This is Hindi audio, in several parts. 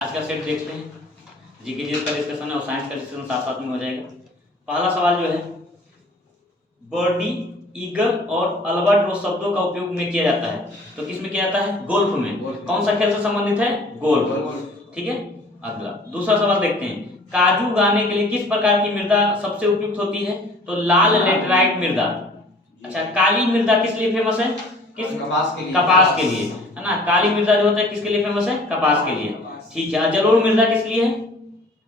आज का सेट देखते हैं। जीके का डिस्कशन है और साइंस का डिस्कशन साथ साथ में हो जाएगा। पहला सवाल जो है, बर्डी, ईगल और अल्बाट्रोस शब्दों का उपयोग में किया जाता है तो किस में किया जाता है? गोल्फ में। कौन सा खेल से संबंधित है? गोल्फ। ठीक है। अगला दूसरा सवाल देखते हैं। काजू उगाने के लिए किस प्रकार की मृदा सबसे उपयुक्त होती है? तो लाल लेटराइट मृदा। अच्छा, काली मृदा किस लिए फेमस है? किस? कपास के लिए, है ना। काली मृदा जो होता है किसके लिए फेमस है? कपास के लिए। ठीक है। जलोढ़ मृदा किस लिए है?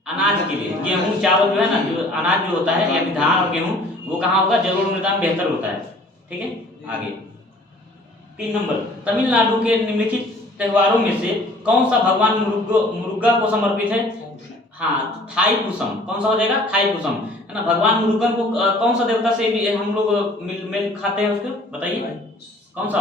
अनाज के लिए। गेहूं चावल जो है ना, जो अनाज जो होता है यानी धान और गेहूं, वो कहाँ होगा? जलोढ़ मृदा में बेहतर होता है। ठीक है। आगे 3 नंबर, तमिलनाडु के निम्नलिखित त्योहारों में से कौन सा भगवान मुरुगा को समर्पित है? हाँ, थाईपुसम। कौन सा हो जाएगा? थाईपुसम, है ना। भगवान मुरुगन को कौन सा देवता से भी हम लोग मिल खाते हैं उसको? बताइए कौन सा?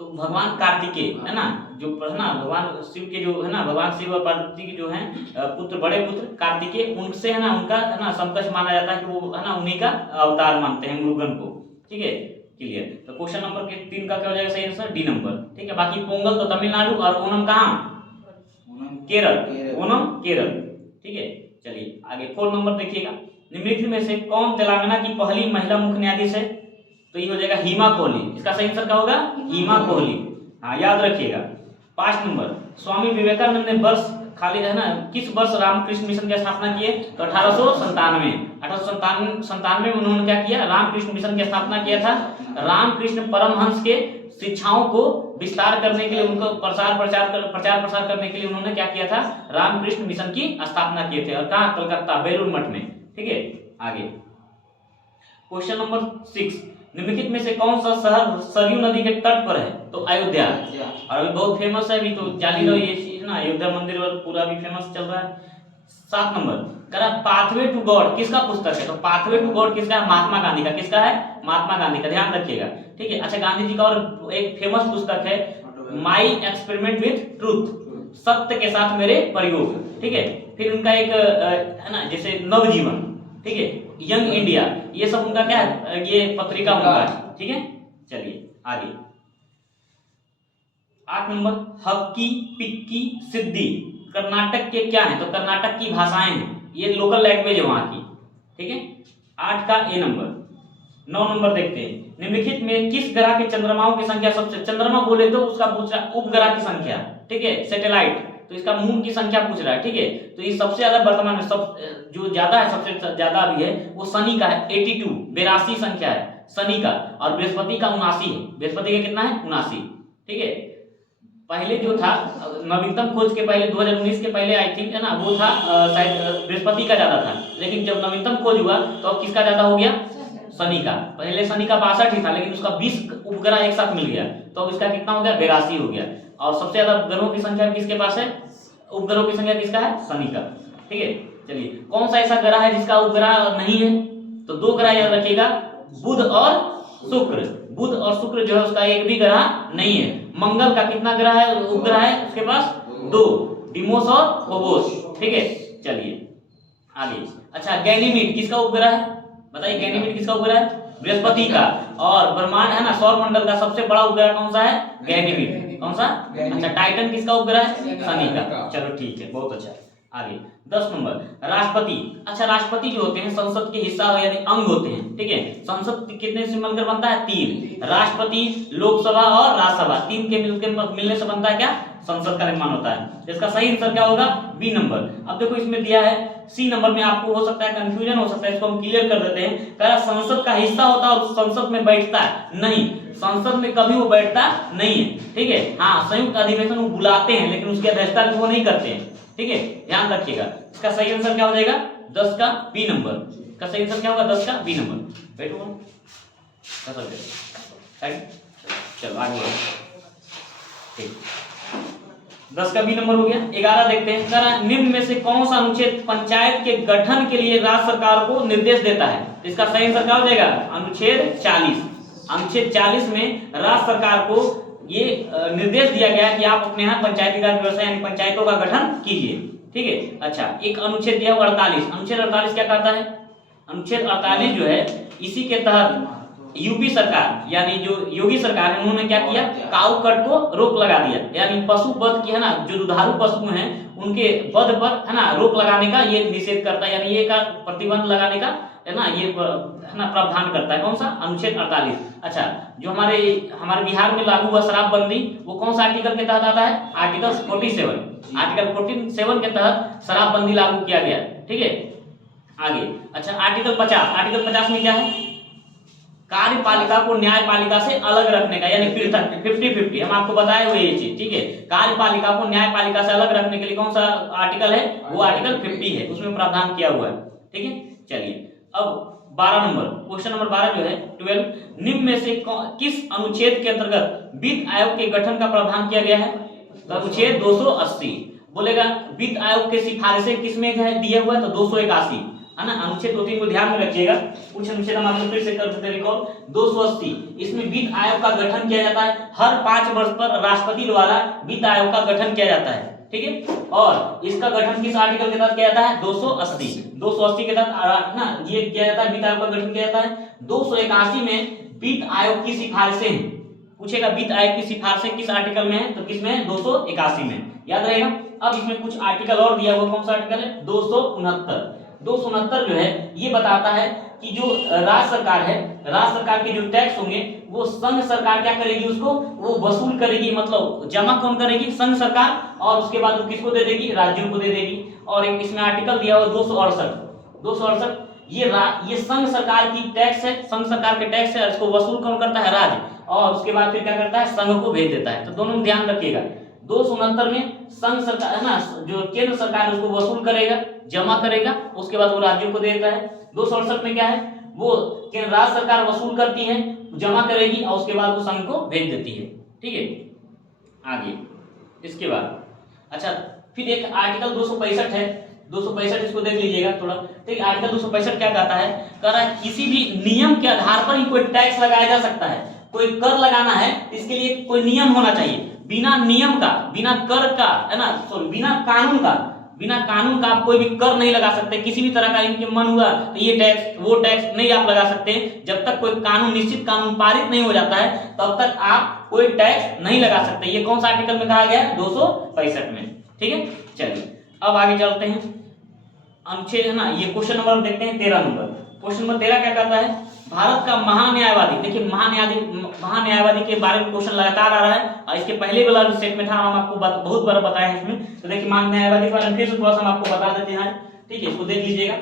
तो भगवान कार्तिकेय, है ना, जो है ना भगवान शिव के जो है ना, भगवान शिव और पार्वती के जो हैं पुत्र, बड़े पुत्र कार्तिकेय, उनसे है ना उनका है ना समकक्ष माना जाता है कि वो है ना उन्हीं का अवतार मानते हैं मुरुगन को। ठीक है, क्लियर। तो क्वेश्चन नंबर के 3 का क्या हो जाएगा सही आंसर? D number. ठीक है। बाकी पोंगल तो तमिलनाडु और ओणम कहाँ? केरल। ओणम केरल। ठीक है। चलिए आगे 4 नंबर देखिएगा। निम्नलिखित में से कौन तेलंगाना की पहली महिला मुख्य न्यायाधीश है? तो ये हो जाएगा हीमा कोहली। इसका सही आंसर क्या होगा? हीमा कोहली। हाँ, याद रखिएगा। 5 नंबर, स्वामी विवेकानंद ने वर्ष खाली है ना किस वर्ष रामकृष्ण मिशन की स्थापना की है? तो 1897 में उन्होंने क्या किया? रामकृष्ण मिशन की स्थापना किया था। रामकृष्ण परमहंस के शिक्षाओं को विस्तार करने के लिए, उनको प्रचार प्रसार करने के लिए उन्होंने क्या किया था? रामकृष्ण मिशन की स्थापना किए थे। और कहाँ? कलकत्ता बेलूर मठ में। ठीक है। आगे क्वेश्चन नंबर 6, निम्नलिखित में से कौन सा शहर सरयू नदी के तट पर है? तो अयोध्या। और अभी बहुत फेमस है, अभी तो जाली लो ये चीज ना, अयोध्या मंदिर और पूरा भी फेमस चल रहा है। 7 नंबर, करा पाथवे टू गॉड किसका पुस्तक है? तो पाथवे टू गॉड किसका है? महात्मा गांधी का। किसका है? महात्मा गांधी का, ध्यान रखिएगा। ठीक है। अच्छा, गांधी जी का और एक फेमस पुस्तक है माई एक्सपेरिमेंट विथ ट्रूथ, सत्य के साथ मेरे प्रयोग। ठीक है। फिर उनका एक है ना जैसे नवजीवन, ठीक है, यंग इंडिया, ये सब उनका क्या है? ये पत्रिका उनका है। ठीक है। चलिए आगे 8 नंबर, हक्की, पिक्की, सिद्धि कर्नाटक के क्या है? तो कर्नाटक की भाषाएं हैं, ये लोकल लैंग्वेज है वहां की। ठीक है। 8 का ए नंबर। 9 नंबर देखते हैं। निम्नलिखित में किस ग्रह के चंद्रमाओं की संख्या सबसे, चंद्रमा बोले तो उसका पूछ रहा उपग्रह की संख्या, ठीक है, सैटेलाइट, तो इसका मून की संख्या पूछ रहा है। ठीक है। तो ये सबसे ज्यादा वर्तमान में सब जो ज्यादा है, सबसे ज्यादा भी है वो शनि का है, 82, 82 संख्या है शनि का। और बृहस्पति का 79 है। बृहस्पति का कितना है? 79। ठीक है। पहले जो था नवीनतम खोज के पहले 2019 के पहले आई थिंक है ना, वो था शायद बृहस्पति का ज्यादा था, लेकिन जब नवीनतम खोज हुआ तो अब किसका ज्यादा हो गया? शनि का। पहले शनि का 62 ही था, लेकिन उसका 20 उपग्रह एक साथ मिल गया, तो अब इसका कितना हो गया? 82 हो गया। और सबसे ज्यादा ग्रहों की संख्या किसके पास है? उपग्रहों की संख्या किसका है? शनि का। ठीक है। चलिए, कौन सा ऐसा ग्रह है जिसका उपग्रह नहीं है? तो 2 ग्रह याद रखिएगा, बुध और शुक्र। बुध और शुक्र जो है उसका एक भी ग्रह नहीं है। मंगल का कितना ग्रह है? उपग्रह है उसके पास 2, डिमोस और फोबोस। ठीक है। चलिए आगे। अच्छा, गैनीमीड किसका उपग्रह है? बताइए, गैनीमीड किसका उपग्रह है? बृहस्पति का। और ब्रह्मांड है ना, सौर मंडल का सबसे बड़ा उपग्रह कौन सा है? गैनीमीड। कौन सा? अच्छा, टाइटन किसका उपग्रह है? शनि का। चलो ठीक है, बहुत अच्छा। आगे 10 नंबर, राष्ट्रपति। अच्छा, राष्ट्रपति जो होते हैं संसद के हिस्सा यानी अंग होते हैं। ठीक है। संसद कितने से मिलकर बनता है? 3। राष्ट्रपति, लोकसभा और राज्यसभा, 3 के मिलने से बनता है क्या? संसद का निर्माण होता है। इसका सही आंसर क्या होगा? B number. अब देखो इसमें दिया है सी नंबर में, आपको हो सकता है कंफ्यूजन हो सकता है, इसको हम क्लियर कर देते हैं। कह रहा संसद का हिस्सा होता है और संसद में बैठता है नहीं, संसद में कभी वो बैठता नहीं है। ठीक है। हाँ, संयुक्त अधिवेशन वो बुलाते हैं, लेकिन उसकी अध्यक्षता वो नहीं करते हैं। ठीक है, ध्यान रखिएगा। इसका सही आंसर क्या हो जाएगा? 10 का बी नंबर। इसका सही आंसर क्या होगा? 10 का बी नंबर। बैठो, चलो आगे बढ़ो। ठीक, 10 का बी नंबर हो गया। 11 देखते हैं। जरा निम्न में से कौन सा अनुच्छेद पंचायत के गठन के लिए राज्य सरकार को निर्देश देता है? इसका सही आंसर क्या हो जाएगा? अनुच्छेद 40। अनुच्छेद 40 में राज्य सरकार को ये निर्देश दिया गया है कि आप अपने यहाँ पंचायती राज व्यवस्था यानी पंचायतों का गठन कीजिए। ठीक है। अच्छा, एक अनुच्छेद दिया 48। अनुच्छेद 48 क्या कहता है? अनुच्छेद 48 जो है इसी के तहत यूपी सरकार यानी जो योगी सरकार है उन्होंने क्या किया, काऊ कट को रोक लगा दिया, यानी पशु वध की है ना, जो दुधारू पशु हैं उनके वध पर है ना रोक लगाने का ये निषेध करता है, यानी ये का प्रतिबंध लगाने का है ना ये है ना प्रावधान करता है। कौन सा? अनुच्छेद 48। अच्छा, जो हमारे बिहार में लागू हुआ शराबबंदी वो कौन सा आर्टिकल के तहत आता है? आर्टिकल 47। आर्टिकल 47 के तहत शराबबंदी लागू किया गया। ठीक है, आगे अच्छा आर्टिकल 50। आर्टिकल 50 में क्या है? कार्यपालिका को न्यायपालिका से अलग रखने का, यानी 50-50 हम आपको बताए हुए ये चीज। ठीक है, कार्यपालिका को न्यायपालिका से अलग रखने के लिए कौन सा आर्टिकल है? वो आर्टिकल 50 है, उसमें प्रावधान किया हुआ है। ठीक है, चलिए अब 12 नंबर, क्वेश्चन नंबर 12 जो है 12, निम्न में से किस अनुच्छेद के अंतर्गत वित्त आयोग के गठन का प्रावधान किया गया है? तो अनुच्छेद 280 बोलेगा वित्त आयोग के सिफारिशें किसमें है दिया हुआ है? तो 281 है ना। अनुच्छेद 2-3 को ध्यान में रखिएगा, कुछ अनुच्छेद हम आपको फिर से कर देते हैं रिकॉल। 280 इसमें वित्त आयोग का गठन किया जाता है, हर 5 वर्ष पर राष्ट्रपति द्वारा वित्त आयोग का गठन किया जाता है। ठीक है, और इसका गठन किस आर्टिकल के तहत किया जाता है? 280 के तहत ना ये किया जाता है, वित्त आयोग का गठन किया जाता है। 281 में वित्त आयोग की सिफारिशें पूछेगा, वित्त आयोग की सिफारिशें किस आर्टिकल में है? तो किसमें है? 281 में, याद रहेगा। अब इसमें कुछ आर्टिकल और दिया हुआ, कौन सा आर्टिकल है? 269 जो है ये बताता है कि जो राज्य सरकार है, राज्य सरकार के जो टैक्स होंगे वो संघ सरकार क्या करेगी? उसको वो वसूल करेगी, मतलब जमा कौन करेगी? संघ सरकार, और उसके बाद वो किसको दे देगी? राज्यों को दे देगी। और एक इसमें आर्टिकल दिया हुआ 268 ये संघ सरकार की टैक्स है, संघ सरकार के टैक्स है, इसको वसूल कौन करता है? राज्य, और उसके बाद फिर क्या करता है? संघ को भेज देता है। तो दोनों में ध्यान रखिएगा, 269 में संघ सरकार है ना, जो केंद्र सरकार उसको वसूल करेगा, जमा करेगा, उसके बाद वो राज्यों को देता है। 268 में क्या है? वो राज्य सरकार वसूल करती है, जमा करेगी, और उसके बाद वो संघ को भेज देती है। ठीक है, आगे इसके बाद अच्छा फिर एक आर्टिकल 265 है, 265 इसको देख लीजिएगा थोड़ा। ठीक है, आर्टिकल 265 क्या कहता है? कह रहा है किसी भी नियम के आधार पर ही कोई टैक्स लगाया जा सकता है। कोई कर लगाना है, इसके लिए कोई नियम होना चाहिए। बिना नियम का, बिना कर का है ना, सॉरी बिना कानून का आप कोई भी कर नहीं लगा सकते। किसी भी तरह का इनके मन हुआ तो ये टैक्स वो टैक्स नहीं आप लगा सकते। जब तक कोई कानून, निश्चित कानून पारित नहीं हो जाता है तब तक आप कोई टैक्स नहीं लगा सकते। ये कौन सा आर्टिकल में कहा गया है? 265 में। ठीक है, चलिए अब आगे चलते हैं। अनुच्छेद है ना, ये क्वेश्चन नंबर देखते हैं 13 नंबर। क्वेश्चन नंबर 13 क्या कहता है? भारत का महान्यायवादी, देखिए महान्यायवादी के बारे में क्वेश्चन लगातार आ रहा है, और इसके पहले वाला जो सेट में था हम आपको बहुत बार बताया है इसमें। तो देखिए महान्यायवादी के बारे में फिर से थोड़ा सा हम आपको बता देते हैं। ठीक है, इसको देख लीजिएगा।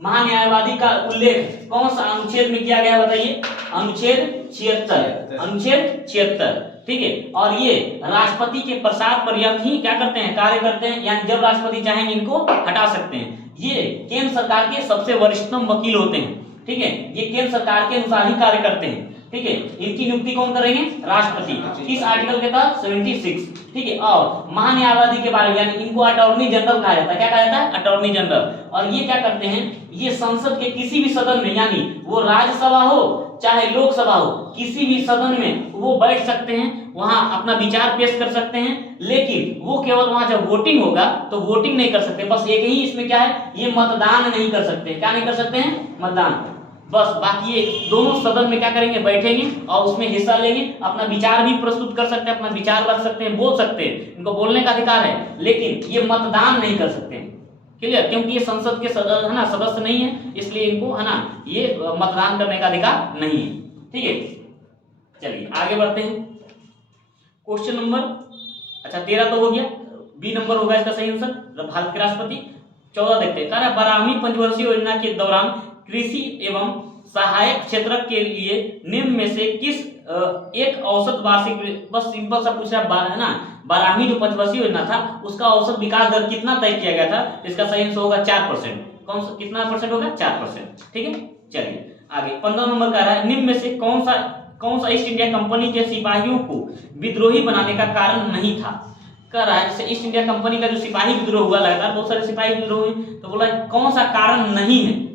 महान्यायवादी का उल्लेख कौन सा अनुच्छेद में किया गया है? बताइए। अनुच्छेद 76। अनुच्छेद 76। ठीक है, और ये राष्ट्रपति के प्रसाद पर्यंत ही क्या करते हैं? कार्य करते हैं, यानी जब राष्ट्रपति चाहेंगे इनको हटा सकते हैं। ये केंद्र सरकार के सबसे वरिष्ठतम वकील होते हैं। ठीक है, ये केंद्र सरकार के अनुसार ही कार्य करते हैं। ठीक है, इनकी नियुक्ति कौन करेंगे? राष्ट्रपति। किस आर्टिकल के तहत? 76। ठीक है, और महान्यायवादी के बारे में, यानी इनको अटॉर्नी जनरल कहा जाता है। क्या कहा जाता है? Attorney general. और ये क्या करते हैं? ये संसद के किसी भी सदन में, यानी वो राज्यसभा हो चाहे लोकसभा हो, किसी भी सदन में वो बैठ सकते हैं, वहां अपना विचार पेश कर सकते हैं, लेकिन वो केवल वहां जब वोटिंग होगा तो वोटिंग नहीं कर सकते। बस एक ही इसमें क्या है? ये मतदान नहीं कर सकते। क्या नहीं कर सकते हैं? मतदान। बस बाकी ये दोनों सदन में क्या करेंगे? बैठेंगे और उसमें हिस्सा लेंगे, अपना विचार भी प्रस्तुत कर सकते हैं, अपना विचार रख सकते हैं, बोल सकते हैं, इनको बोलने का अधिकार है, लेकिन ये मतदान नहीं कर सकते। क्लियर? क्योंकि ये संसद के है ना सदस्य नहीं है, इसलिए इनको है ना ये मतदान करने का अधिकार नहीं है। ठीक है, चलिए आगे बढ़ते हैं। क्वेश्चन नंबर अच्छा 13 तो हो गया, बी नंबर होगा इसका सही आंसर, भारत के राष्ट्रपति। 14 देखते हैं। 12वीं पंचवर्षीय योजना के दौरान कृषि एवं सहायक क्षेत्र के लिए निम्न में से किस एक औसत वार्षिक, बस सिंपल सा पूछा है ना, 12वीं जो पंचवर्षीय योजना था उसका औसत विकास दर कितना तय किया गया था? इसका सही आंसर होगा 4%। कौन सा कितना परसेंट होगा? 4%। ठीक है, चलिए आगे 15 नंबर का रहा है, निम्न में से कौन सा ईस्ट इंडिया कंपनी के सिपाहियों को विद्रोही बनाने का कारण नहीं था? कह रहा है ईस्ट इंडिया कंपनी का जो सिपाही विद्रोह हुआ, लगातार बहुत सारे सिपाही विद्रोह हुए, तो बोला कौन सा कारण नहीं है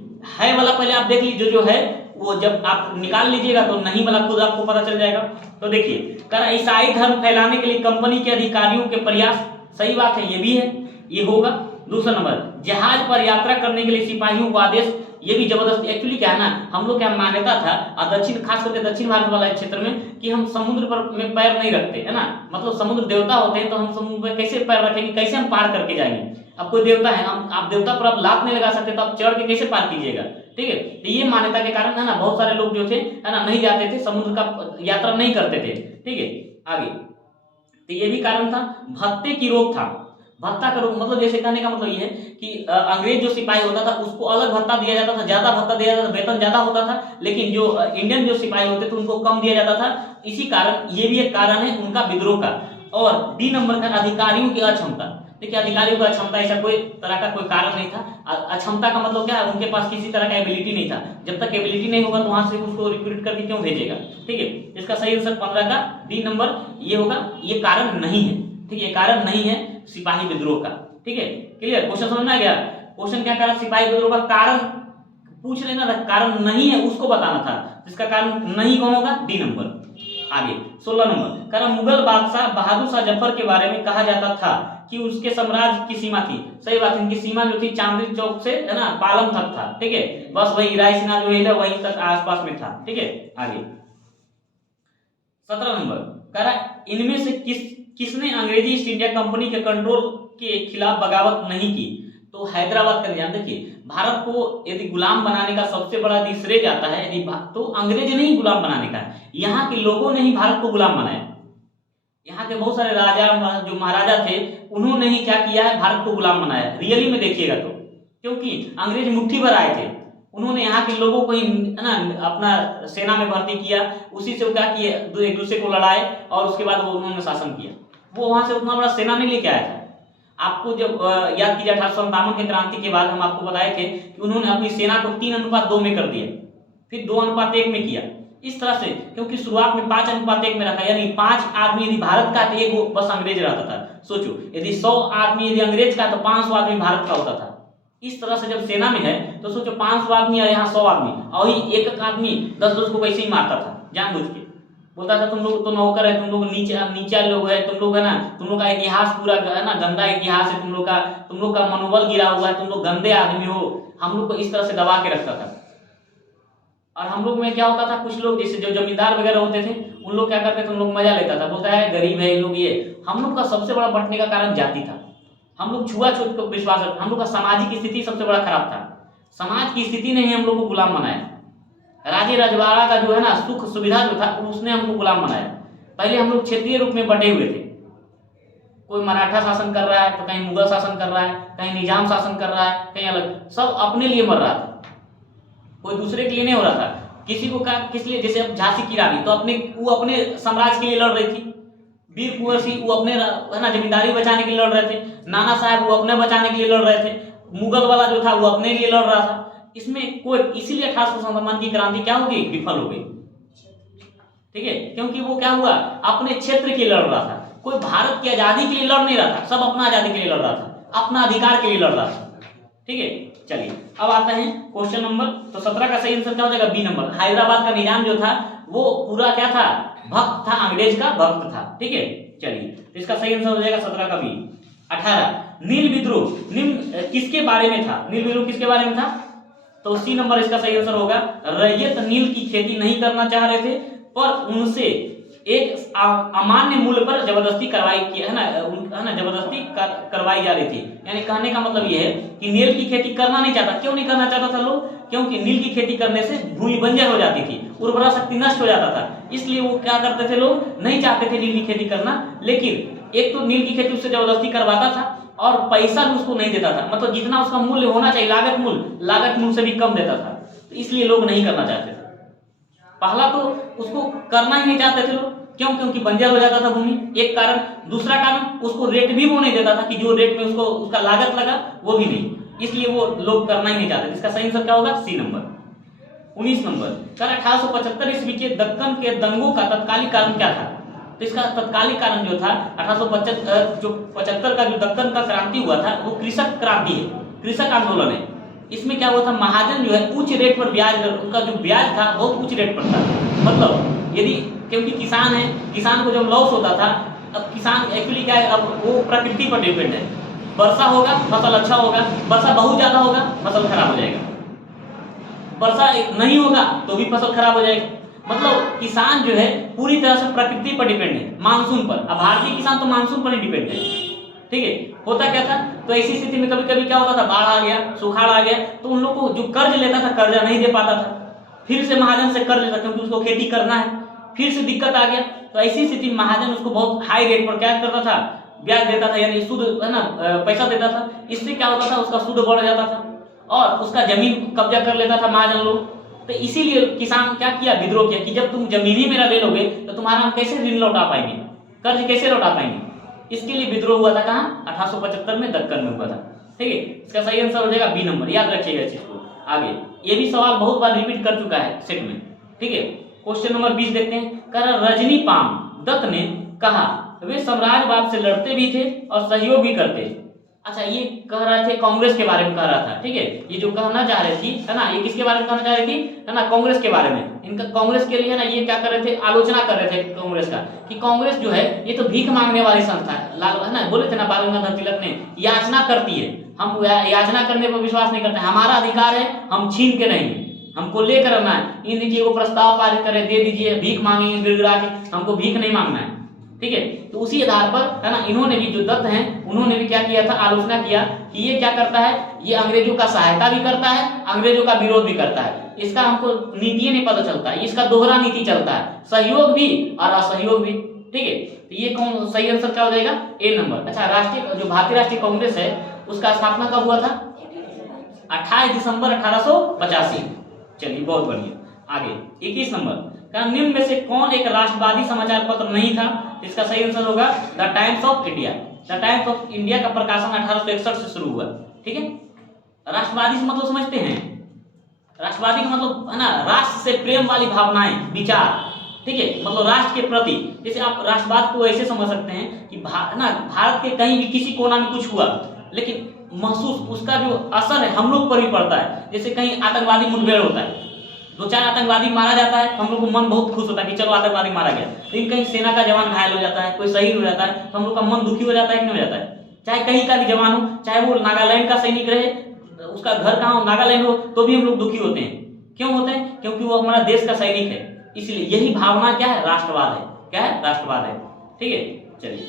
वाला पहले आप देख लीजिए, जो है वो जब आप निकाल लीजिएगा तो नहीं वाला खुद आपको पता चल जाएगा। तो देखिए कह रहा ईसाई धर्म फैलाने के लिए कंपनी के अधिकारियों के प्रयास, सही बात है, ये भी है, ये होगा। दूसरा नंबर, जहाज पर यात्रा करने के लिए सिपाहियों को आदेश, ये भी जबरदस्ती, एक्चुअली क्या है ना, हम लोग क्या मान्यता था और दक्षिण, खास करके दक्षिण भारत वाला क्षेत्र में, कि हम समुद्र पर में पैर नहीं रखते है ना, मतलब समुद्र देवता होते हैं तो हम समुद्र में कैसे पैर रखेंगे, कैसे हम पार करके जाएंगे। अब कोई देवता है, हम आप देवता पर आप लात नहीं लगा सकते तो आप चढ़ के कैसे पार कीजिएगा, ठीक है। तो ये मान्यता के कारण है ना बहुत सारे लोग जो थे है ना नहीं जाते थे, समुद्र का यात्रा नहीं करते थे, ठीक है। आगे तो ये भी कारण था। भत्ते की रोकथाम, भत्ता का रोक मतलब जैसे कहने का मतलब ये है कि अंग्रेज जो सिपाही होता था उसको अलग भत्ता दिया जाता था, ज्यादा भत्ता दिया जाता था, वेतन ज्यादा होता था, लेकिन जो इंडियन जो सिपाही होते थे उनको कम दिया जाता था। इसी कारण ये भी एक कारण है उनका विद्रोह का। और डी नंबर का अधिकारियों की अक्षमता। देखिए अधिकारियों की अक्षमता, ऐसा कोई तरह का कोई कारण नहीं था। अक्षमता का मतलब क्या है, उनके पास किसी तरह का एबिलिटी नहीं था। जब तक एबिलिटी नहीं होगा तो वहां से उसको रिक्रूट करके क्यों भेजेगा, ठीक है। इसका सही आंसर 15 का डी नंबर ये होगा, ये कारण नहीं है, ठीक है, कारण नहीं है सिपाही विद्रोह का, ठीक है। क्लियर, क्वेश्चन समझ में आ गया। क्वेश्चन क्या करा, सिपाही विद्रोह का कारण पूछ लेना था, कारण नहीं है उसको बताना था, जिसका कारण नहीं कौन होगा, डी नंबर। आगे 16 नंबर कह रहा, मुगल बादशाह बहादुर शाह जफर के बारे में कहा जाता था कि उसके साम्राज्य की सीमा थी। सही बात है, इनकी सीमा जो थी चांदनी चौक से है ना पालम तक था, ठीक है, बस वही रायसीना जो है वहीं तक आसपास में था, ठीक है। आगे 17 नंबर कह रहा, इनमें से किसने अंग्रेजी ईस्ट इंडिया कंपनी के कंट्रोल के खिलाफ बगावत नहीं की। तो हैदराबाद का निजाम। देखिए भारत को यदि गुलाम बनाने का सबसे बड़ा यदि श्रेय जाता है यदि तो अंग्रेज ने ही गुलाम बनाने का, यहाँ के लोगों ने ही भारत को गुलाम बनाया। यहाँ के बहुत सारे राजा जो महाराजा थे उन्होंने ही क्या किया है, भारत को गुलाम बनाया, रियली में देखिएगा तो। क्योंकि अंग्रेज मुट्ठी भर आए थे, उन्होंने यहाँ के लोगों को ही है ना अपना सेना में भर्ती किया, उसी से वो क्या किए, एक दूसरे को लड़ाए और उसके बाद वो उन्होंने शासन किया। वो वहां से उतना बड़ा सेना नहीं लेके आया था। आपको जब याद कीजिए 1857 के क्रांति के बाद हम आपको बताए थे कि उन्होंने अपनी सेना को 3:2 में कर दिया, फिर 2:1 में किया, इस तरह से। क्योंकि शुरुआत में 5:1 में रखा, यानी 5 आदमी यदि भारत का तो एक बस अंग्रेज रहता था। सोचो यदि 100 आदमी यदि अंग्रेज का तो 500 आदमी भारत का होता था। इस तरह से जब सेना में है तो सोचो 500 आदमी और यहाँ 100 आदमी, और ही एक आदमी 10-10 को वैसे ही मारता था जानबूझ के। बोलता था तुम लोग तो नौकर है, तुम लोग नीचा लोग है, तुम लोग है ना, तुम लोग का इतिहास पूरा है ना गंदा इतिहास है, तुम लोग का मनोबल गिरा हुआ है, तुम लोग गंदे आदमी हो। हम लोग को इस तरह से दबा के रखता था। और हम लोग में क्या होता था, कुछ लोग जैसे जो जमींदार वगैरह होते थे उन लोग क्या करते थे, उन लोग मजा लेता था, बोलता है गरीब है लोग ये। हम लोग का सबसे बड़ा बंटने का कारण जाति था। हम लोग छुआछूत को विश्वास रखते, हम लोग का सामाजिक स्थिति सबसे बड़ा खराब था। समाज की स्थिति ने ही हम लोग को गुलाम बनाया। राजे रजवाड़ा का जो है ना सुख सुविधा जो था उसने हमको गुलाम बनाया। पहले हम लोग क्षेत्रीय रूप में बटे हुए थे, कोई मराठा शासन कर रहा है तो कहीं मुगल शासन कर रहा है, कहीं निजाम शासन कर रहा है, कहीं अलग, सब अपने लिए मर रहा था, कोई दूसरे के लिए नहीं हो रहा था। किसी को क्या किस लिए, जैसे अब झांसी की रानी तो वो अपने साम्राज्य के लिए लड़ रही थी, वीर कुंवर सिंह वो अपने है ना जमींदारी बचाने के लिए लड़ रहे थे, नाना साहब वो अपने बचाने के लिए लड़ रहे थे, मुगल वाला जो था वो अपने लिए लड़ रहा था। इसमें कोई, इसीलिए 1857 की क्रांति क्या हो गई, विफल हो गई, ठीक है। क्योंकि वो क्या हुआ, अपने क्षेत्र के लिए लड़ रहा था, कोई भारत की आजादी के लिए लड़ नहीं रहा था, सब अपना आजादी के लिए लड़ रहा था, अपना अधिकार के लिए लड़ रहा था, ठीक है। चलिए अब आते हैं क्वेश्चन नंबर, तो 17 का सही आंसर क्या हो जाएगा, बी नंबर। हैदराबाद का निजाम जो था वो पूरा क्या था, भक्त था, अंग्रेज का भक्त था, ठीक है। चलिए तो इसका सही आंसर हो जाएगा 17 का बी। 18 नील विद्रोह किसके बारे में था, नील विद्रोह किसके बारे में था, तो सी नंबर इसका सही आंसर होगा। रैयत नील की खेती नहीं करना चाह रहे थे पर उनसे एक अमान्य मूल्य पर जबरदस्ती करवाई है ना जबरदस्ती करवाई जा रही थी। यानी कहने का मतलब यह है कि नील की खेती करना नहीं चाहता। क्यों नहीं करना चाहता था लोग, क्योंकि नील की खेती करने से भूमि बंजर हो जाती थी, उर्वरा शक्ति नष्ट हो जाता था, इसलिए वो क्या करते थे, लोग नहीं चाहते थे नील की खेती करना। लेकिन एक तो नील की खेती उससे जबरदस्ती करवाता था और पैसा भी उसको नहीं देता था, मतलब जितना उसका मूल्य होना चाहिए लागत मूल्य से भी कम देता था, तो इसलिए लोग नहीं करना चाहते थे। पहला तो उसको करना ही नहीं चाहते थे लोग, क्यों, क्योंकि बंजर हो जाता था भूमि, एक कारण। दूसरा कारण उसको रेट भी वो नहीं देता था कि जो रेट में उसको उसका लागत लगा वो भी नहीं, इसलिए वो लोग करना ही नहीं चाहते। इसका सही आंसर क्या होगा, सी नंबर। 19 नंबर सर 1875 ईस्वी के दक्कन के दंगों का तत्कालिक कारण क्या था। तो इसका तत्कालिक कारण जो था 1875 का जो दक्कन का क्रांति हुआ था वो कृषक क्रांति है, कृषक आंदोलन है। इसमें क्या हुआ था, महाजन जो है उच्च रेट पर ब्याज, उनका जो ब्याज था बहुत उच्च रेट पर था। मतलब यदि, क्योंकि किसान है, किसान को जब लॉस होता था, अब किसान एक्चुअली क्या है, अब वो प्रकृति पर डिपेंड है, वर्षा होगा फसल अच्छा होगा, वर्षा बहुत ज्यादा होगा फसल खराब हो जाएगा। वर्षा नहीं होगा तो भी फसल खराब हो जाएगी। मतलब किसान जो है पूरी तरह से प्रकृति पर डिपेंड है, मानसून पर। अब भारतीय किसान तो मानसून पर ही डिपेंड है, ठीक है। होता क्या था, तो ऐसी स्थिति में कभी कभी क्या होता था, बाढ़ आ गया, सुखाड़ आ गया, तो उन लोग को जो कर्ज लेता था कर्जा नहीं दे पाता था, फिर से महाजन से कर्ज लेता, क्योंकि उसको खेती करना है, फिर से दिक्कत आ गया। तो ऐसी स्थिति में महाजन उसको बहुत हाई रेट पर क्या करता था, ब्याज देता था, यानी सूद है ना, पैसा देता था। इससे क्या होता था, उसका सूद बढ़ जाता था और उसका जमीन कब्जा कर लेता था महाजन लोग। तो इसीलिए किसान क्या किया, विद्रोह किया कि जब तुम जमीन ही मेरा ले लोगे तो तुम्हारा हम कैसे ऋण लौटा पाएंगे, कर्ज कैसे लौटा पाएंगे। इसके लिए विद्रोह हुआ था कहाँ, 1875 में दक्कन में हुआ था, ठीक है। इसका सही आंसर हो जाएगा बी नंबर, याद रखिएगा इस चीज को। आगे ये भी सवाल बहुत बार रिपीट कर चुका है सेट में, ठीक है। क्वेश्चन नंबर 20 देखते हैं। कह रहा रजनी पाम दत्त ने कहा वे साम्राज्यवाद से लड़ते भी थे और सहयोग भी करते। अच्छा, ये कह रहे थे कांग्रेस के बारे में कह रहा था, ठीक है। ये जो कहना चाह रही थी है ना, ये किसके बारे में कहना चाह रही थी, है ना, कांग्रेस के बारे में। इनका कांग्रेस के लिए ना ये क्या कर रहे थे, आलोचना कर रहे थे कांग्रेस का, कि कांग्रेस जो है ये तो भीख मांगने वाली संस्था है। लाल है ना, बोले थे ना बाल गंगाधर तिलक ने, याचना करती है, हम याचना करने पर विश्वास नहीं करते, हमारा अधिकार है, हम छीन के नहीं, हमको लेकर आना है। इन देखिए वो प्रस्ताव पारित करे, दे दीजिए, भीख मांगेंगे गिड़गिड़ा के, हमको भीख नहीं मांगना है, ठीक है। तो उसी आधार पर है ना, इन्होंने भी जो दत्त हैं उन्होंने भी क्या किया था, आलोचना किया कि ये क्या करता है, ये अंग्रेजों का सहायता भी करता है, अंग्रेजों का विरोध भी करता है। इसका हमको नीति नहीं पता चलता है, इसका दोहरा नीति चलता है, सहयोग भी और असहयोग भी, ठीक है। तो ये कौन सही आंसर क्या हो जाएगा, ए नंबर। अच्छा, राष्ट्रीय जो भारतीय राष्ट्रीय कांग्रेस है उसका स्थापना कब हुआ था, 28 दिसंबर 1885। चलिए बहुत बढ़िया। आगे 21 नंबर, निम्न में से कौन एक राष्ट्रवादी समाचार पत्र नहीं था। इसका सही आंसर होगा the times of India. The times of India का प्रकाशन 1861 से शुरू हुआ, ठीक है। राष्ट्रवादी से मतलब समझते हैं, राष्ट्रवादी का मतलब है ना, राष्ट्र से प्रेम वाली भावनाएं, विचार, ठीक है। मतलब राष्ट्र के प्रति, जैसे आप राष्ट्रवाद को ऐसे समझ सकते हैं कि ना भारत के कहीं भी किसी कोना में कुछ हुआ, लेकिन महसूस उसका जो असर है हम लोग पर भी पड़ता है। जैसे कहीं आतंकवादी मुठभेड़ होता है, 2-4 आतंकवादी मारा जाता है, हम लोग को मन बहुत खुश होता है कि चलो आतंकवादी मारा गया। लेकिन कहीं सेना का जवान घायल हो जाता है, कोई शहीद हो जाता है, तो हम लोग का मन दुखी हो जाता है कि नहीं हो जाता है। चाहे कहीं का भी जवान हो, चाहे वो नागालैंड का सैनिक रहे, उसका घर कहाँ हो, नागालैंड हो, तो भी हम लोग दुखी होते हैं। क्यों होते हैं, क्योंकि वो हमारा देश का सैनिक है। इसलिए यही भावना क्या है, राष्ट्रवाद है। क्या है, राष्ट्रवाद है, ठीक है। चलिए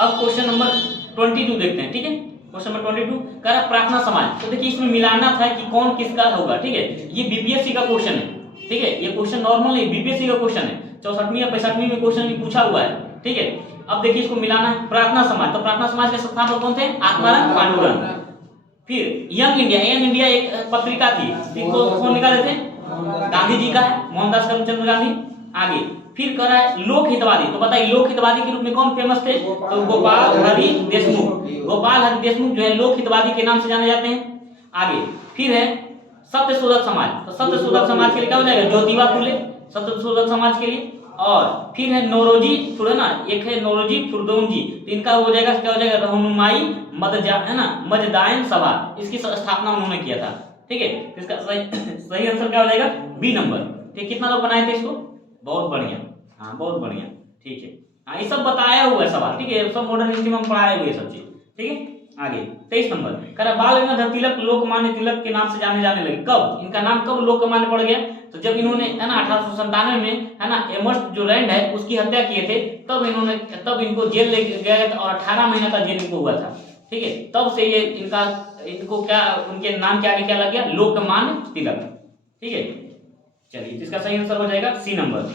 अब क्वेश्चन नंबर 22 देखते हैं, ठीक है। क्वेश्चन नंबर 22 कह रहा प्रार्थना समाज। तो देखिए इसमें मिलाना था कि कौन किसका होगा, ठीक है। ये बीपीएससी का क्वेश्चन है, ठीक है। ये क्वेश्चन नॉर्मल है, बीपीएससी का क्वेश्चन है, 64वीं या 65वीं में क्वेश्चन भी पूछा हुआ है, ठीक है। अब देखिए इसको मिलाना है, प्रार्थना समाज। तो प्रार्थना समाज के संस्थापक कौन थे, आत्माराम पांडुरंग। फिर यंग इंडिया, यंग इंडिया एक पत्रिका थी, इसको कौन निकाले थे, गांधी जी का है, मोहनदास करमचंद गांधी। आगे फिर कह रहा है लोक हितवादी। तो बताइए लोक हितवादी के रूप में कौन फेमस थे, तो गोपाल हरि देशमुख। गोपाल हरि देशमुख जो है लोक हितवादी के नाम से जाने जाते हैं। आगे फिर है सत्यशोधक समाज। तो सत्यशोधक समाज के लिए क्या हो जाएगा, ज्योतिबा फुले, सत्यशोधक समाज के लिए। और फिर है नौरोजी ना, एक है नौरोजी फुरदौन जी, तो इनका हो जाएगा क्या हो जाएगा, रहनुमाई मदजा है ना, मजदायन सभा, इसकी स्थापना उन्होंने किया था, ठीक है। इसका सही आंसर क्या हो जाएगा, बी नंबर। ठीक, कितना लोग बनाए थे इसको, बहुत बढ़िया, हाँ बहुत बढ़िया, ठीक है। हाँ ये सब बताया हुआ है सवाल, ठीक है, सब मॉडर्न हिस्ट्री में हम पढ़ाए हुए सब चीज, ठीक है। आगे 23 नंबर कह रहा बाल गंगाधर तिलक लोकमान्य तिलक के नाम से जाने लगे। कब, इनका नाम कब लोकमान्य पड़ गया, तो जब इन्होंने है ना 1897 में है ना एमर्स जो रैंड है उसकी हत्या किए थे, तब इनको जेल ले गए और 18 महीने का जेल इनको हुआ था, ठीक है। तब से ये इनको क्या, उनके नाम के आगे क्या लग गया, लोकमान्य तिलक, ठीक है। चलिए इसका सही आंसर हो जाएगा सी नंबर।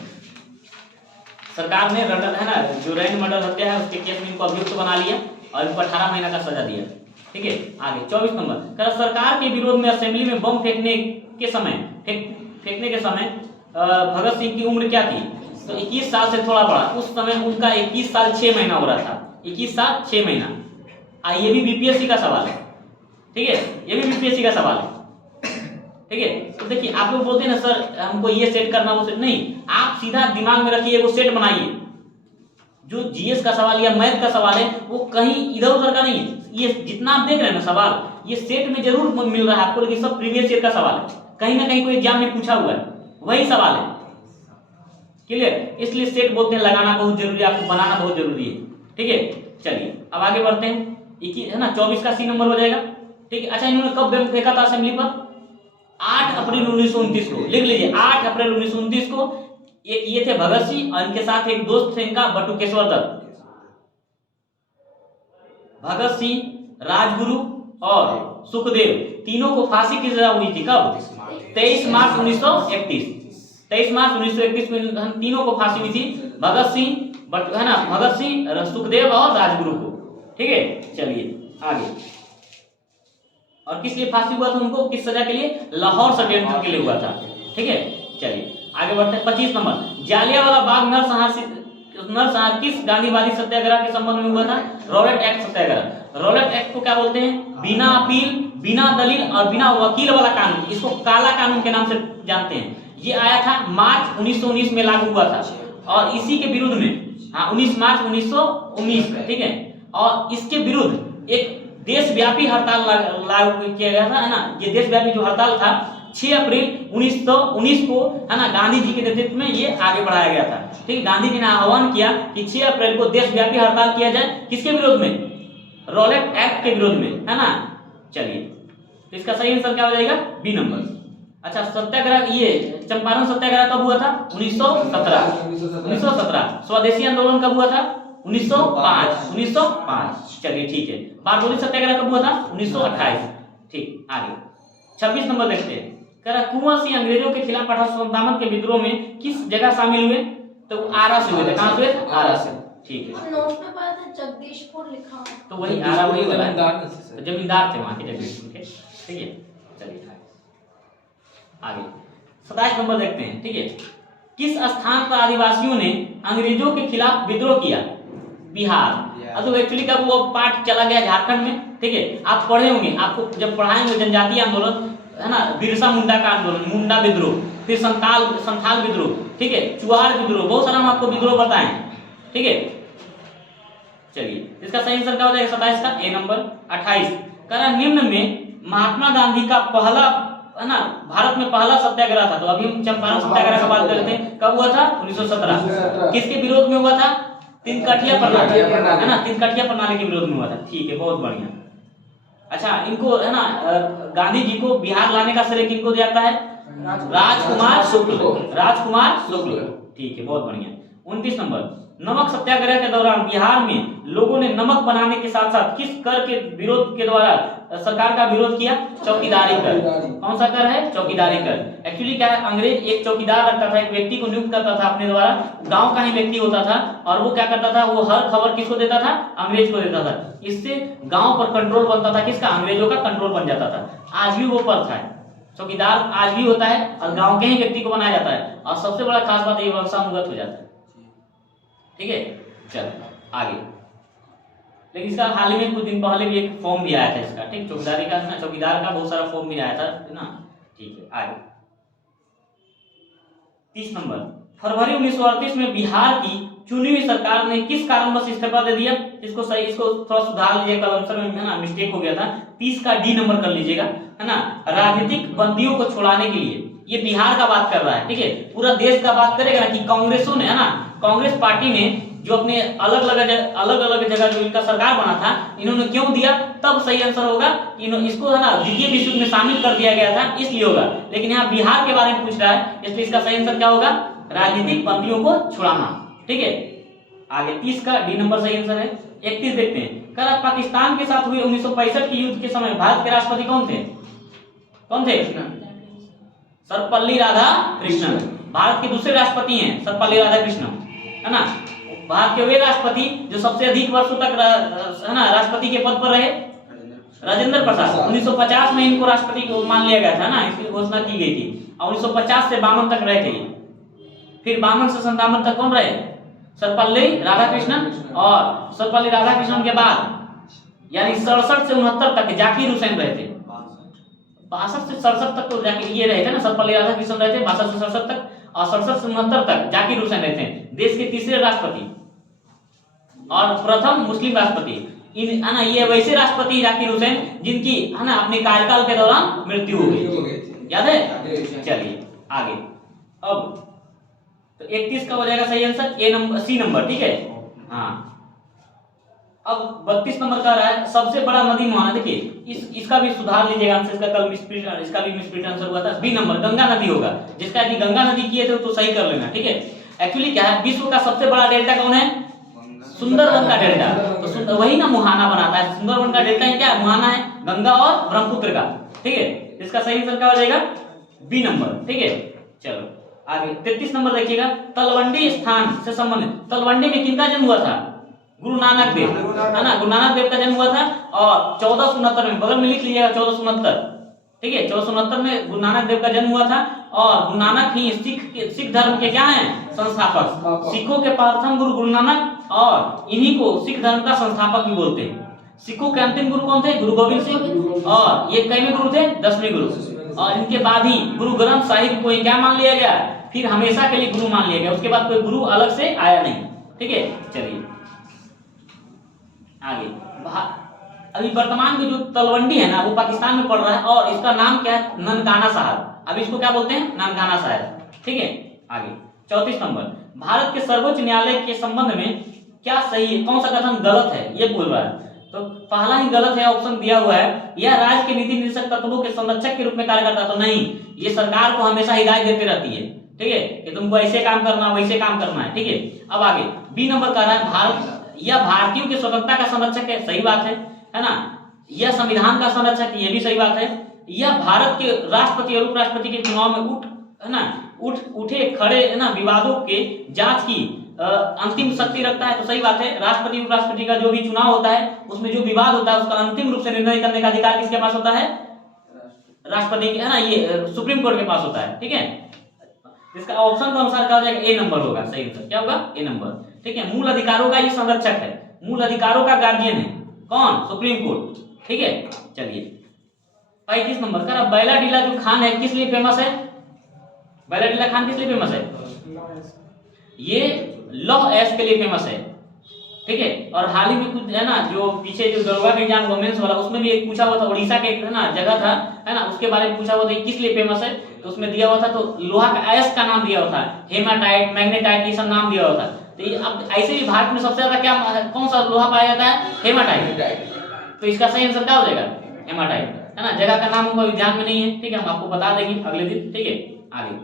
सरकार ने है ना जो रैंड मर्डर हत्या है उसके केस में इनको अभियुक्त बना लिया और इनको 18 महीना का सजा दिया, ठीक है। आगे 24 नंबर कह सरकार के विरोध में असेंबली में बम फेंकने के समय भगत सिंह की उम्र क्या थी, तो 21 साल से थोड़ा बड़ा। उस समय उनका 21 साल 6 महीना हो रहा था, 21 साल 6 महीना। ये भी बीपीएससी का सवाल है, ठीक है, ये भी बीपीएससी का सवाल है, ठीक है। तो देखिए आप लोग बोलते हैं ना सर हमको ये सेट करना वो सेट नहीं, आप सीधा दिमाग में रखिए वो सेट बनाइए। जो जीएस का सवाल या मैथ का सवाल है वो कहीं इधर उधर का नहीं है, ये जितना आप देख रहे हैं ना सवाल ये सेट में जरूर मिल रहा है आपको, लेकिन सब प्रीवियस ईयर का सवाल है, कहीं ना कहीं कोई एग्जाम में पूछा हुआ है वही सवाल है, क्लियर। इसलिए सेट बोलते हैं लगाना बहुत जरूरी है, आपको बनाना बहुत जरूरी है, ठीक है। चलिए अब आगे बढ़ते हैं, है ना 24 का सी नंबर हो जाएगा, ठीक है। अच्छा इन्होंने कब बम फेंका था असेंबली पर, 8 अप्रैल 1929 को, लिख लीजिए 8 अप्रैल 1929 को। एक ये थे भगत सिंह और इनके साथ एक दोस्त थे इनका बटुकेश्वर दत्त। भगत सिंह, राजगुरु और सुखदेव तीनों को फांसी की सजा हुई थी कब? 23 मार्च 1931। 23 मार्च 1931 में हम तीनों को फांसी हुई थी, भगत सिंह है ना, भगत सिंह, सुखदेव और राजगुरु को। ठीक है, चलिए आगे। और किस लिए फांसी हुआ था उनको, किस सजा के लिए? लाहौर षड्यंत्र के लिए हुआ था। ठीक है, चलिए आगे बढ़ते हैं। 25 नंबर, जालियांवाला बाग नरसंहार किस गांधीवादी सत्याग्रह के संबंध में हुआ था? रॉलेट एक्ट सत्याग्रह। रॉलेट एक्ट को क्या बोलते हैं? बिना अपील, बिना दलील और बिना वकील वाला कानून, इसको काला कानून के नाम से जानते हैं। ये आया था मार्च 1919 में लागू हुआ था और इसी के विरुद्ध में, हाँ 19 मार्च 1919, ठीक है, और इसके विरुद्ध एक देशव्यापी हड़ताल लागू किया गया था, है ना। ये देशव्यापी जो हड़ताल था 6 अप्रैल 1919 को, है ना, गांधी जी के नेतृत्व में ये आगे बढ़ाया गया था। ठीक, गांधी जी ने आह्वान किया कि 6 अप्रैल को देशव्यापी हड़ताल किया जाए, किसके विरोध में? रॉलेट एक्ट के विरोध में, है ना। चलिए, तो इसका सही आंसर क्या हो जाएगा? B number. अच्छा, सत्याग्रह, ये चंपारण सत्याग्रह कब हुआ था? 1917। स्वदेशी आंदोलन कब हुआ था? 1905। चलिए ठीक है। बारडोली सत्याग्रह कब हुआ था? 1928। ठीक, आगे 26 नंबर देखते हैं। कह रहा कुंवर सिंह अंग्रेजों के खिलाफ 1857 के विद्रोह में किस जगह शामिल हुए? तो आरा से हुए थे। कहां से? आरा से। ठीक है, नोट में पढ़ा था जगदीशपुर लिखा, तो वही आरा, वही वाला है, जमींदार थे वहां के जगदीशपुर के। ठीक है, चलिए आगे 27 नंबर देखते हैं। ठीक है, किस स्थान पर आदिवासियों ने अंग्रेजों के खिलाफ विद्रोह किया? बिहार। तो एक्चुअली कब वो पार्ट चला गया झारखंड में। ठीक है, आप पढ़े होंगे, आपको जब पढ़ाएंगे जनजातीय आंदोलन, है ना, बिरसा मुंडा का आंदोलन, मुंडा विद्रोह, फिर संथाल विद्रोह, ठीक है, चुआड़ विद्रोह, बहुत सारा हम आपको विद्रोह बताएं। ठीक है, चलिए इसका सही आंसर क्या हो जाएगा 27 का? ए नंबर। 28 करा निम्न में महात्मा गांधी का पहला, है ना, भारत में पहला सत्याग्रह था। तो अभी हम चंपारण सत्याग्रह की बात करते हैं, कब हुआ था? 1917। किसके विरोध में हुआ था? तीनकठिया प्रणाली, है ना, तीनकठिया प्रणाली के विरोध में हुआ था। ठीक है, बहुत बढ़िया। अच्छा, इनको, है ना, गांधी जी को बिहार लाने का श्रेय किनको जाता है? राजकुमार शुक्ल। राजकुमार शुक्ल। ठीक है, बहुत बढ़िया। 29 नंबर, नमक सत्याग्रह के दौरान बिहार में लोगों ने नमक बनाने के साथ साथ किस कर के विरोध के द्वारा सरकार का विरोध किया? चौकीदारी कर। कौन सा कर है? चौकीदारी कर। एक्चुअली क्या है, अंग्रेज एक चौकीदार रखता था, एक व्यक्ति को नियुक्त करता था अपने द्वारा, गांव का ही व्यक्ति होता था, और वो क्या करता था, वो हर खबर किसको देता था? अंग्रेज को देता था। इससे गांव पर कंट्रोल बनता था, किसका? अंग्रेजों का कंट्रोल बन जाता था। आज भी वो प्रथा है, चौकीदार आज भी होता है और गांव के ही व्यक्ति को बनाया जाता है, और सबसे बड़ा खास बात ये वंशानुगत हो जाता है। ठीक है, चलो आगे। लेकिन इसका हाल ही में कुछ दिन पहले भी एक फॉर्म भी आया था इसका, ठीक, चौकीदारी का, ना, चौकीदार का बहुत सारा फॉर्म भी आया था ना। ठीक है, आगे 30 नंबर, फरवरी 1938 में बिहार की चुनी हुई सरकार ने किस कारणवश इस्तीफा दे दिया? इसको सही, इसको थोड़ा सुधार लीजिए, कल आंसर में, है ना, मिस्टेक हो गया था। 30 का डी नंबर कर लीजिएगा, है ना। राजनीतिक बंदियों को छुड़ाने के लिए, ये बिहार का बात कर रहा है, ठीक है, पूरा देश का बात करेगा ना, कि कांग्रेसों ने, है ना, कांग्रेस पार्टी ने जो अपने अलग अलग जगह जो इनका सरकार बना था, इन्होंने क्यों दिया? तब सही आंसर होगा कि इसको, है ना, द्वितीय विश्व युद्ध में शामिल कर दिया गया था, इसलिए होगा। लेकिन यहाँ बिहार के बारे में पूछ रहा है, इसलिए इसका सही आंसर क्या होगा? राजनीतिक बंदियों को छुड़ाना। ठीक है, आगे 30 का डी नंबर सही आंसर है। 31 देखते हैं। कल पाकिस्तान के साथ हुए 1965 के युद्ध के समय भारत के राष्ट्रपति कौन थे? कौन थे? सर्वपल्ली राधाकृष्णन। भारत के दूसरे राष्ट्रपति हैं सर्वपल्ली राधाकृष्णन, है ना। भारत के वे राष्ट्रपति जो सबसे अधिक वर्षों तक, है ना, राष्ट्रपति के पद पर रहे, राजेंद्र प्रसाद। 1950 में इनको राष्ट्रपति को मान लिया गया था ना, इसकी घोषणा की गई थी, और 1950 से 52 तक रहे थे। फिर 52 से 57 तक कौन रहे? सर्वपल्ली राधाकृष्णन। और सर्वपल्ली राधाकृष्णन के बाद यानी 67 से 69 तक जाकिर हुसैन रहे थे। 62 से 67 तक तो जाकिर ये रहे थे ना, सर्वपल्ली राधाकृष्णन रहे थे 62 से 67 तक, और 67 से 69 तक जाकिर हुसैन रहे थे। देश के तीसरे राष्ट्रपति और प्रथम मुस्लिम राष्ट्रपति, इन, है ना, ये वैसे राष्ट्रपति जाकिर हुसैन जिनकी, है ना, अपने कार्यकाल के दौरान मृत्यु हो गई, याद है। चलिए आगे, अब तो 31 का हो जाएगा सही आंसर, ए नंबर, सी नंबर। ठीक है, हाँ। अब 32 नंबर का रहा है सबसे बड़ा नदी मोहना। देखिए इसका भी सुधार लीजिएगा आंसर, इसका कल मिसप्रिंट, इसका भी मिसप्रिंट आंसर हुआ था। बी नंबर गंगा नदी होगा, जिसका यदि गंगा नदी किए थे तो सही कर लेना, ठीक है। एक्चुअली क्या है, विश्व का सबसे बड़ा डेल्टा कौन है? सुंदरबन का डेल्टा। तो वही ना मुहाना बनाता है, सुंदरबन का डेल्टा है क्या? मुहाना है, गंगा और ब्रह्मपुत्र का, ठीक है। इसका सही आंसर क्या हो जाएगा? बी नंबर, ठीक है। चलो आगे 33 नंबर देखिएगा, तलवंडी स्थान से संबंधित। तलवंडी में किनका जन्म हुआ था? गुरु नानक देव, है ना, गुरु नानक देव का जन्म हुआ था। और 1469 में, बगल में लिख लीजिएगा 1469, ठीक है। 1469 में गुरु नानक देव का जन्म हुआ था। और गुरु नानक ही सिख धर्म के क्या हैं? संस्थापक। सिखों के प्रथम गुरु गुरु नानक, और इन्हीं को सिख धर्म का संस्थापक भी बोलते हैं। सिखों के अंतिम गुरु कौन थे? गुरु गोविंद सिंह। और ये कईवें गुरु थे? 10वें गुरु। और इनके बाद ही गुरु ग्रंथ साहिब को क्या मान लिया गया? फिर हमेशा के लिए गुरु मान लिया गया। उसके बाद कोई गुरु अलग से आया नहीं, ठीक है। चलिए आगे, अभी वर्तमान में जो तलवंडी है ना, वो पाकिस्तान में पड़ रहा है, और इसका नाम क्या है? ननकाना साहब। अभी इसको क्या बोलते हैं? ननकाना साहब, ठीक है। आगे 34 नंबर, भारत के सर्वोच्च न्यायालय के संबंध में क्या सही है, कौन सा कथन गलत है, ये बोल रहा है। तो पहला ही गलत है, ऑप्शन दिया हुआ है, यह राज्य के नीति निर्देशक तत्वों के संरक्षक के रूप में कार्य करता है। तो नहीं, ये सरकार को हमेशा हिदायत देती रहती है, ठीक है, कि तुमको ऐसे काम करना, वैसे काम करना है, ठीक है। अब आगे बी नंबर का रहा है, भारत यह भारतीयों की स्वतंत्रता का संरक्षक है। सही बात है ना। यह संविधान का संरक्षक, ये भी सही बात है। यह भारत के राष्ट्रपति और उपराष्ट्रपति के चुनाव में उठे खड़े है ना विवादों के जांच की अंतिम शक्ति रखता है। तो सही बात है, राष्ट्रपति उपराष्ट्रपति का जो भी चुनाव होता है, उसमें जो विवाद होता है, उसका अंतिम रूप से निर्णय करने का अधिकार किसके पास होता है? राष्ट्रपति के, है ना, ये सुप्रीम कोर्ट के पास होता है, ठीक है। इसका ऑप्शन के अनुसार क्या हो जाएगा? ए नंबर होगा सही आंसर। क्या होगा? ए नंबर, ठीक है। मूल अधिकारों का ये संरक्षक है, मूल अधिकारों का गार्जियन है कौन? सुप्रीम कोर्ट, ठीक है। चलिए 35 नंबर का, बैलाडीला जो खान है किस लिए फेमस है? बैलाडीला खान किस लिए फेमस है? ये लौह ऐश के लिए फेमस है, ठीक है। और हाल ही में कुछ है ना, जो पीछे जो दरोगा का एग्जाम वुमेन्स वाला, उसमें भी एक पूछा हुआ था, उड़ीसा के है ना जगह था, है ना, उसके बारे में पूछा हुआ था किस लिए फेमस है। तो उसमें दिया हुआ था, तो लोहा का ऐश का नाम दिया हुआ था, हेमाटाइट, मैग्नेटाइट, ये सब नाम दिया हुआ था। तो ये अब ऐसे ही भारत में सबसे ज्यादा क्या, कौन सा लोहा पाया जाता है? हेमाटाइट। तो इसका सही आंसर क्या हो जाएगा? हेमाटाइट, है ना। जगह का नाम हमको अभी ध्यान में नहीं है, ठीक है, हम आपको बता देंगे अगले दिन, ठीक है। आगे,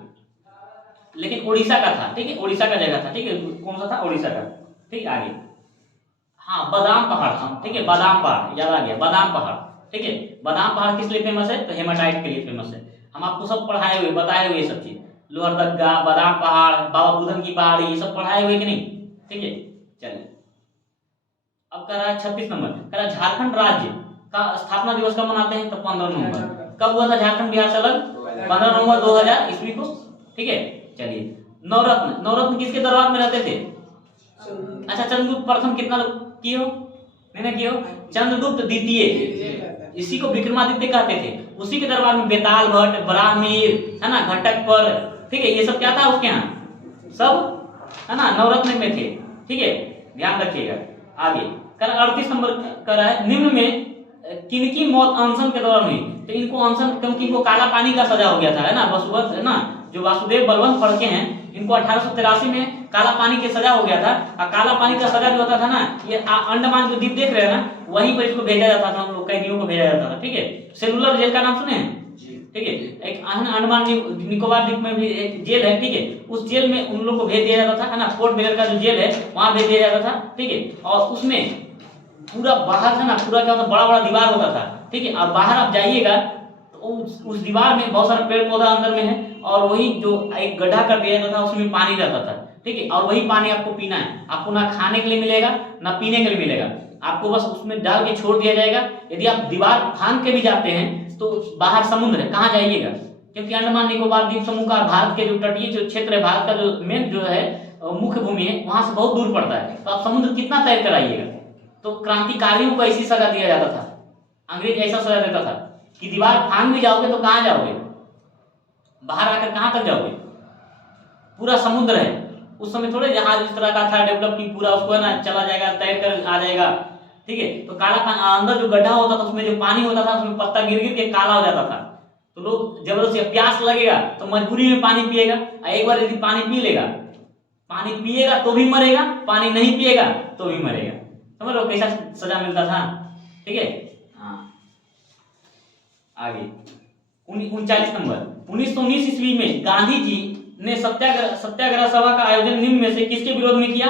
लेकिन उड़ीसा का था, ठीक है, उड़ीसा का जगह था, ठीक है। कौन सा था? उड़ीसा का, ठीक है। आगे, हाँ, बादाम पहाड़ था, ठीक है, बादाम पहाड़ याद आ गया, बादाम पहाड़, ठीक है। बादाम पहाड़ किस लिए फेमस है? तो हेमाटाइट के लिए फेमस है। हम आपको सब पढ़ाए हुए, बताए हुए ये सब चीज, लोहरदगा, बादाम पहाड़, बाबा बुधन की पहाड़ी, ये सब पढ़ाए हुए कि नहीं, ठीक है। चलिए अब कर रहा है 36 नंबर, कह रहा झारखंड राज्य का स्थापना दिवस कब मनाते हैं? तो 15 नवंबर। कब हुआ था झारखंड बिहार से अलग? 15 नवंबर 2000 ईस्वी को, ठीक है। चलिए नवरत्न, नवरत्न किसके दरबार में रहते थे? अच्छा, चंद्रगुप्त प्रथम कितना किए हो? नहीं किए हो? चंद्रगुप्त द्वितीय, इसी को विक्रमादित्य कहते थे। उसी के दरबार में बेताल भट्ट, ब्राह्मीर, है ना, घटकपर, ठीक है, ये सब क्या था उसके यहाँ? सब, है ना, नवरत्न में थे, ठीक है, ध्यान रखिएगा। आगे कर 38 नंबर कर रहा है, निम्न में किनकी मौत अनशन के दौरान हुई? तो इनको अनशन, क्योंकि इनको काला पानी का सजा हो गया था, है ना, वसुवंश, है ना, जो वासुदेव बलवंत फड़के हैं, इनको 1883 में काला पानी की सजा हो गया था। और काला पानी का सजा जो होता था ना, ये अंडमान जो द्वीप देख रहे हैं ना, वहीं पर इसको भेजा जाता था, हम लोग कैदियों को भेजा जाता था, ठीक है। सेलुलर जेल का नाम सुने हैं? ठीक है। एक अंडमान निकोबार द्वीप में भी एक जेल है, ठीक है, उस जेल में उन लोग को भेज दिया जाता था, है ना, पोर्ट ब्लेयर का जो जेल है वहां भेज दिया जाता था, ठीक है। और उसमें पूरा बाहर था ना, पूरा क्या होता, बड़ा बड़ा दीवार होता था, ठीक है। और बाहर आप जाइएगा तो उस दीवार में बहुत सारा पेड़ पौधा अंदर में है, और वही जो एक गड्ढा कर दिया जाता था, उसमें पानी रहता था, ठीक है। और वही पानी आपको पीना है, आपको ना खाने के लिए मिलेगा ना पीने के लिए मिलेगा, आपको बस उसमें डाल के छोड़ दिया जाएगा। यदि आप दीवार फांद के भी जाते हैं तो बाहर समुद्र है, कहाँ जाइएगा, क्योंकि अंडमान निकोबार द्वीप समूह का भारत के जो तटीय जो क्षेत्र है, भारत का जो मेन जो है मुख्य भूमि है, वहां से बहुत दूर पड़ता है, तो आप समुद्र कितना तैर कर आइएगा। तो क्रांतिकारियों को ऐसी सजा दिया जाता था, अंग्रेज ऐसा सजा देता था कि दीवार फांद भी जाओगे तो कहाँ जाओगे, बाहर आकर कहाँ तक जाओगे, पूरा समुद्र है। उस समय थोड़े जहाज इस तरह का था डेवलप की पूरा उसको है ना चला जाएगा, तैर कर आ जाएगा, ठीक है। तो काला पानी अंदर जो गड्ढा होता था, उसमें जो पानी होता था, उसमें पत्ता गिर गिर के काला हो जाता था। तो लोग जबरदस्ती, प्यास लगेगा तो मजबूरी में पानी पिएगा, एक बार यदि पानी पी लेगा, पानी पिएगा तो भी मरेगा, पानी नहीं पिएगा तो भी मरेगा, समझ लो कैसा सजा मिलता था, ठीक है। हाँ आगे 39 नंबर, 1919 ईस्वी में गांधी जी ने सत्याग्रह सभा का आयोजन निम्न में से किसके विरोध में किया?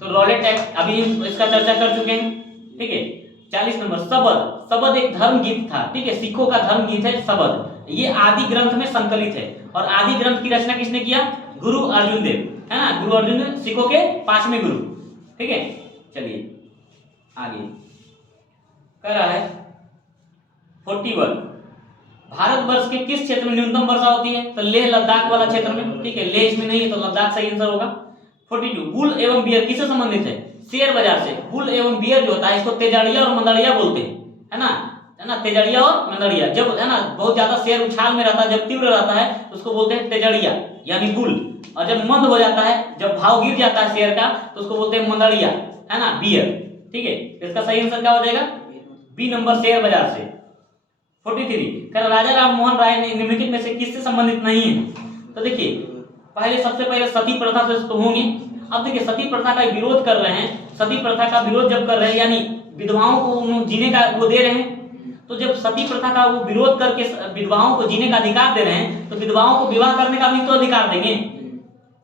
तो रॉलेट एक्ट, अभी हम इसका चर्चा कर चुके हैं, ठीक है। 40 नंबर, शबद एक धर्म गीत था, ठीक है, सिखों का धर्म गीत है शबद। ये आदि ग्रंथ में संकलित है और आदि ग्रंथ की रचना किसने किया? गुरु अर्जुन देव, है ना, गुरु अर्जुन देव सिखों के 5वें गुरु, ठीक है। चलिए आगे कर रहा है 41, भारतवर्ष के किस क्षेत्र में न्यूनतम वर्षा होती है? तो लेह लद्दाख वाला क्षेत्र में, ठीक है, लेह इसमें नहीं है तो लद्दाख सही आंसर होगा। 42, बुल एवं बियर किससे संबंधित है? शेयर बाजार से। बुल एवं बियर जो होता है इसको तेजड़िया और मंदड़िया बोलते हैं, है ना, तेजड़िया और मंदड़िया। जब है ना बहुत ज्यादा शेयर उछाल में रहता है, जब तीव्र रहता है तो उसको बोलते हैं तेजड़िया यानी बुल, और जब मंद हो जाता है, जब भाव गिर जाता है शेयर का तो उसको बोलते हैं मंदड़िया, है ना, बियर, ठीक है। इसका सही आंसर क्या हो जाएगा? बी नंबर, शेयर बाजार से। 43, राजा राम मोहन राय ने निम्नलिखित में से किससे संबंधित नहीं है? तो देखिए सबसे पहले सती प्रथा से तो होंगे। अब देखिए सती प्रथा का विरोध कर रहे हैं, सती प्रथा का विरोध जब कर रहे हैं यानी विधवाओं को जीने का वो दे रहे हैं, तो जब सती प्रथा का वो विरोध करके विधवाओं को जीने का अधिकार दे रहे हैं तो विधवाओं को विवाह करने का भी तो अधिकार देंगे।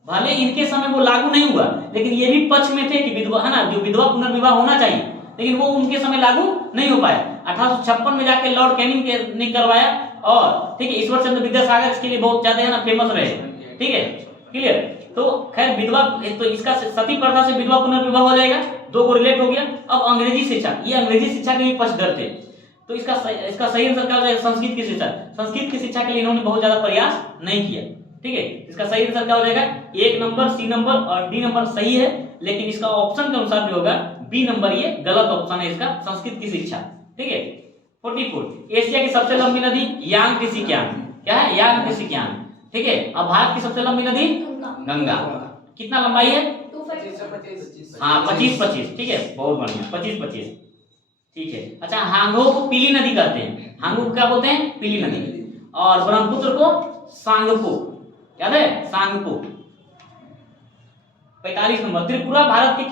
भले इनके समय वो लागू नहीं हुआ लेकिन ये भी पक्ष में थे कि विधवा, है ना, जो विधवा पुनर्विवाह होना चाहिए, लेकिन वो उनके समय लागू नहीं हो पाया। 1856 में जाके लॉर्ड कैनिंग ने करवाया, और ठीक है ईश्वर चंद्र विद्यासागर इसके लिए बहुत ज्यादा है ना फेमस रहे, ठीक है, क्लियर। तो खैर विधवा, तो इसका सती प्रथा से विधवा पुनर्विवाह हो जाएगा, दो को रिलेट हो गया। अब अंग्रेजी शिक्षा, ये अंग्रेजी शिक्षा के भी पक्षधर थे, तो इसका सही आंसर क्या हो जाएगा? संस्कृत की शिक्षा। संस्कृत की शिक्षा के लिए इन्होंने बहुत ज्यादा प्रयास नहीं किया, ठीक है। इसका सही आंसर क्या हो जाएगा? 1 नंबर, सी नंबर और डी नंबर सही है, लेकिन इसका ऑप्शन के अनुसार जो होगा बी नंबर ये गलत ऑप्शन है इसका, संस्कृत की शिक्षा, ठीक है। 44, एशिया की सबसे लंबी नदी यांगत्से क्या है? यांगत्से, ठीक है। अब भारत की सबसे लंबी नदी गंगा, कितना लंबाई है? 225। हाँ 25-25, ठीक है, बहुत बढ़िया, 25-25, ठीक है। अच्छा, हांगो को पीली नदी कहते हैं, हांगो को क्या बोलते हैं? पीली नदी, और ब्रह्मपुत्र को सांगपो, याद है, सांगपो। 45 नंबर, त्रिपुरा भारत के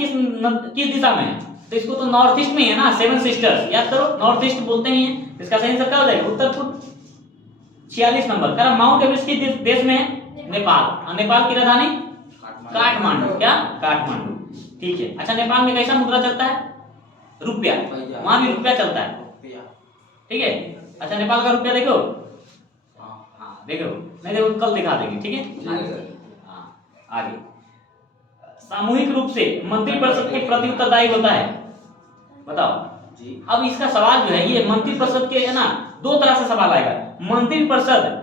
किस दिशा में है? तो इसको तो नॉर्थ ईस्ट में है ना, 7 सिस्टर्स, याद करो, नॉर्थ ईस्ट बोलते हैं। इसका सही आंसर क्या हो जाएगा? उत्तर पूर्व। 46 नंबर, कह माउंट एवरेस्ट किस देश में है? नेपाल। नेपाल की राजधानी काठमांडू, क्या? काठमांडू, ठीक है। अच्छा, नेपाल में कैसा मुद्रा चलता है? रुपया, वहां भी रुपया चलता है, ठीक है। अच्छा, नेपाल का रुपया देखो, हाँ देखो, नहीं देखो कल दिखा देंगे, ठीक है। हाँ आगे, सामूहिक रूप से मंत्रिपरिषद के प्रति उत्तरदायी होता है, बताओ जी। अब इसका सवाल जो है ये मंत्रिपरिषद के, है ना, दो तरह से सवाल आएगा। मंत्रिपरिषद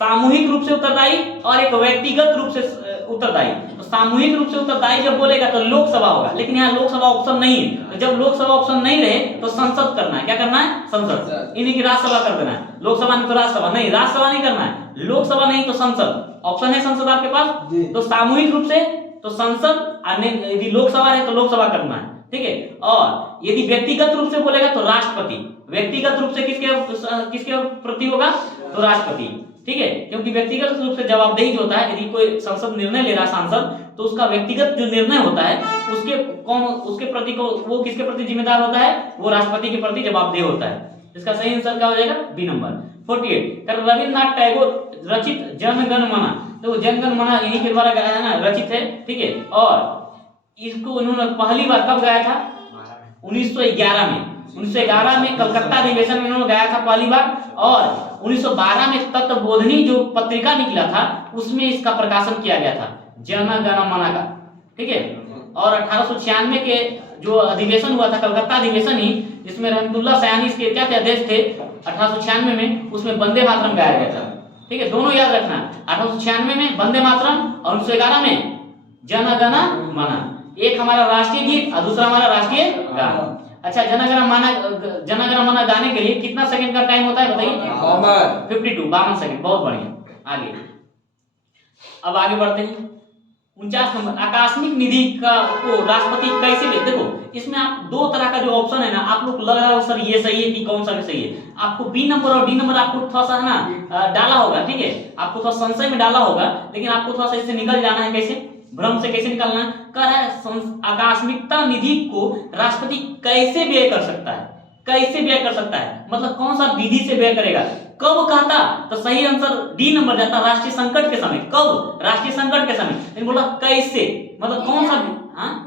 सामूहिक रूप से उत्तरदायी और एक व्यक्तिगत रूप से उत्तरदायी। तो सामूहिक रूप से उत्तरदायी जब बोलेगा तो लोकसभा होगा, लेकिन यहाँ लोकसभा ऑप्शन नहीं है, तो जब लोकसभा ऑप्शन नहीं रहे तो संसद करना है। क्या करना है? संसद, इन्हीं की राज्यसभा कर देना है। लोकसभा नहीं तो राज्यसभा, नहीं राज्यसभा नहीं करना है, लोकसभा नहीं तो संसद। ऑप्शन है संसद आपके पास, तो सामूहिक रूप से तो संसद, यदि लोकसभा है तो लोकसभा करना है, ठीक है। और यदि व्यक्तिगत रूप से बोलेगा तो राष्ट्रपति, व्यक्तिगत रूप से किसके प्रति होगा? तो राष्ट्रपति, ठीक है, क्योंकि व्यक्तिगत रूप से जवाबदेही जो होता है, यदि कोई संसद निर्णय ले रहा सांसद, तो उसका व्यक्तिगत जो निर्णय होता है उसके प्रति को, वो किसके प्रति जिम्मेदार होता है? वो राष्ट्रपति के प्रति जवाबदेह होता है। इसका सही आंसर क्या हो जाएगा? B number. 48, रविन्द्रनाथ टैगोर रचित जन गण मन, तो जन गण मन इन्हीं के द्वारा गाया है ना, रचित है, ठीक है। और इसको उन्होंने पहली बार कब गाया था? 1911 में। 1911 में कलकत्ता अधिवेशन में उन्होंने गाया था पहली बार, और 1912 में तत्वबोधिनी जो पत्रिका निकला था उसमें इसका प्रकाशन किया गया था, जन गण मन का, ठीक है। और 1896 के जो अधिवेशन हुआ था, कलकत्ता अधिवेशन ही, जिसमें रहमतुल्लाह सयानी इसके क्या थे? अध्यक्ष थे 1896 में, उसमें वंदे मातरम गाया गया था, ठीक है। दोनों याद रखना, 1896 में वंदे मातरम और 1911 में जन गण मन। एक हमारा राष्ट्रीय गीत और दूसरा हमारा राष्ट्रीय गान। अच्छा, जन गण मन गाने के लिए कितना सेकंड का टाइम होता है बताइए? 52 सेकंड, बहुत बढ़िया। आगे, अब आगे बढ़ते हैं। 49 नंबर, आकस्मिक निधि को राष्ट्रपति कैसे दे? देखो इसमें आप दो तरह का जो ऑप्शन है ना, आप लोग लग रहा है सर ये सही है कि कौन सा भी सही है, आपको बी नंबर और डी नंबर आपको थोड़ा सा है ना डाला होगा, ठीक है, आपको थोड़ा संशय में डाला होगा, लेकिन आपको थोड़ा सा इससे निकल जाना है। कैसे? भ्रम से कैसे निकालना है, कह रहा है आकस्मिकता निधि को राष्ट्रपति कैसे व्यय कर सकता है, कैसे व्यय कर सकता है मतलब कौन सा विधि से व्यय करेगा, कब कहता, तो सही आंसर डी नंबर जाता, राष्ट्रीय संकट के समय। कब, राष्ट्रीय संकट के समय, लेकिन बोला कैसे मतलब कौन सा, हाँ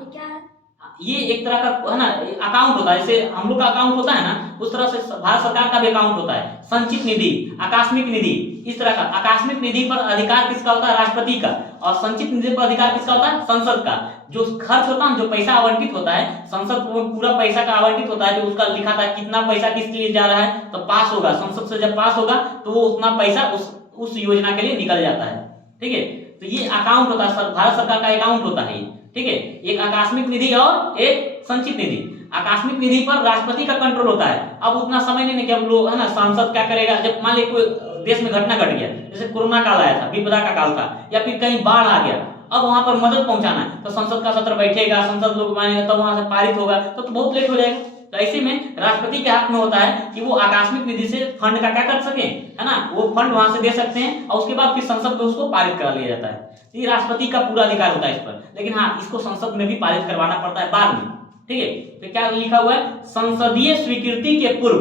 ये एक तरह का है ना अकाउंट होता है, जैसे हम लोग का अकाउंट होता है ना, उस तरह से भारत सरकार का भी अकाउंट होता है, संचित निधि, आकस्मिक निधि, इस तरह का। आकस्मिक निधि पर अधिकार किसका होता है, राष्ट्रपति का, और संचित निधि पर अधिकार किसका होता है, संसद का। जो खर्च होता है, जो पैसा आवंटित होता है, संसद को पूरा पैसा का आवंटित होता है, जो उसका लिखा था कितना पैसा किसके लिए जा रहा है, तो पास होगा, संसद से जब पास होगा तो वो उतना पैसा उस योजना के लिए निकल जाता है, ठीक है। तो ये अकाउंट होता है, भारत सरकार का अकाउंट होता है, ठीक है। एक आकस्मिक निधि और एक संचित निधि। आकस्मिक निधि पर राष्ट्रपति का कंट्रोल होता है। अब उतना समय नहीं कि हम लोग है ना सांसद क्या करेगा, जब मान लीजिए कोई देश में घटना घट गया, जैसे कोरोना काल आया था, विपदा का काल था, या फिर कहीं बाढ़ आ गया, अब वहां पर मदद पहुंचाना है, तो संसद का सत्र बैठेगा, संसद लोग मानेगा, तब वहां से पारित होगा, तो बहुत लेट हो जाएगा। तो ऐसे में राष्ट्रपति के हाथ में होता है कि वो आकस्मिक निधि से फंड का क्या कर सके, है ना, वो फंड वहां से दे सकते हैं, और उसके बाद फिर संसद में उसको पारित करा लिया जाता है। ये राष्ट्रपति का पूरा अधिकार होता है इस पर, लेकिन हाँ इसको संसद में भी पारित करवाना पड़ता है बाद में, ठीक है। तो क्या लिखा हुआ है, संसदीय स्वीकृति के पूर्व,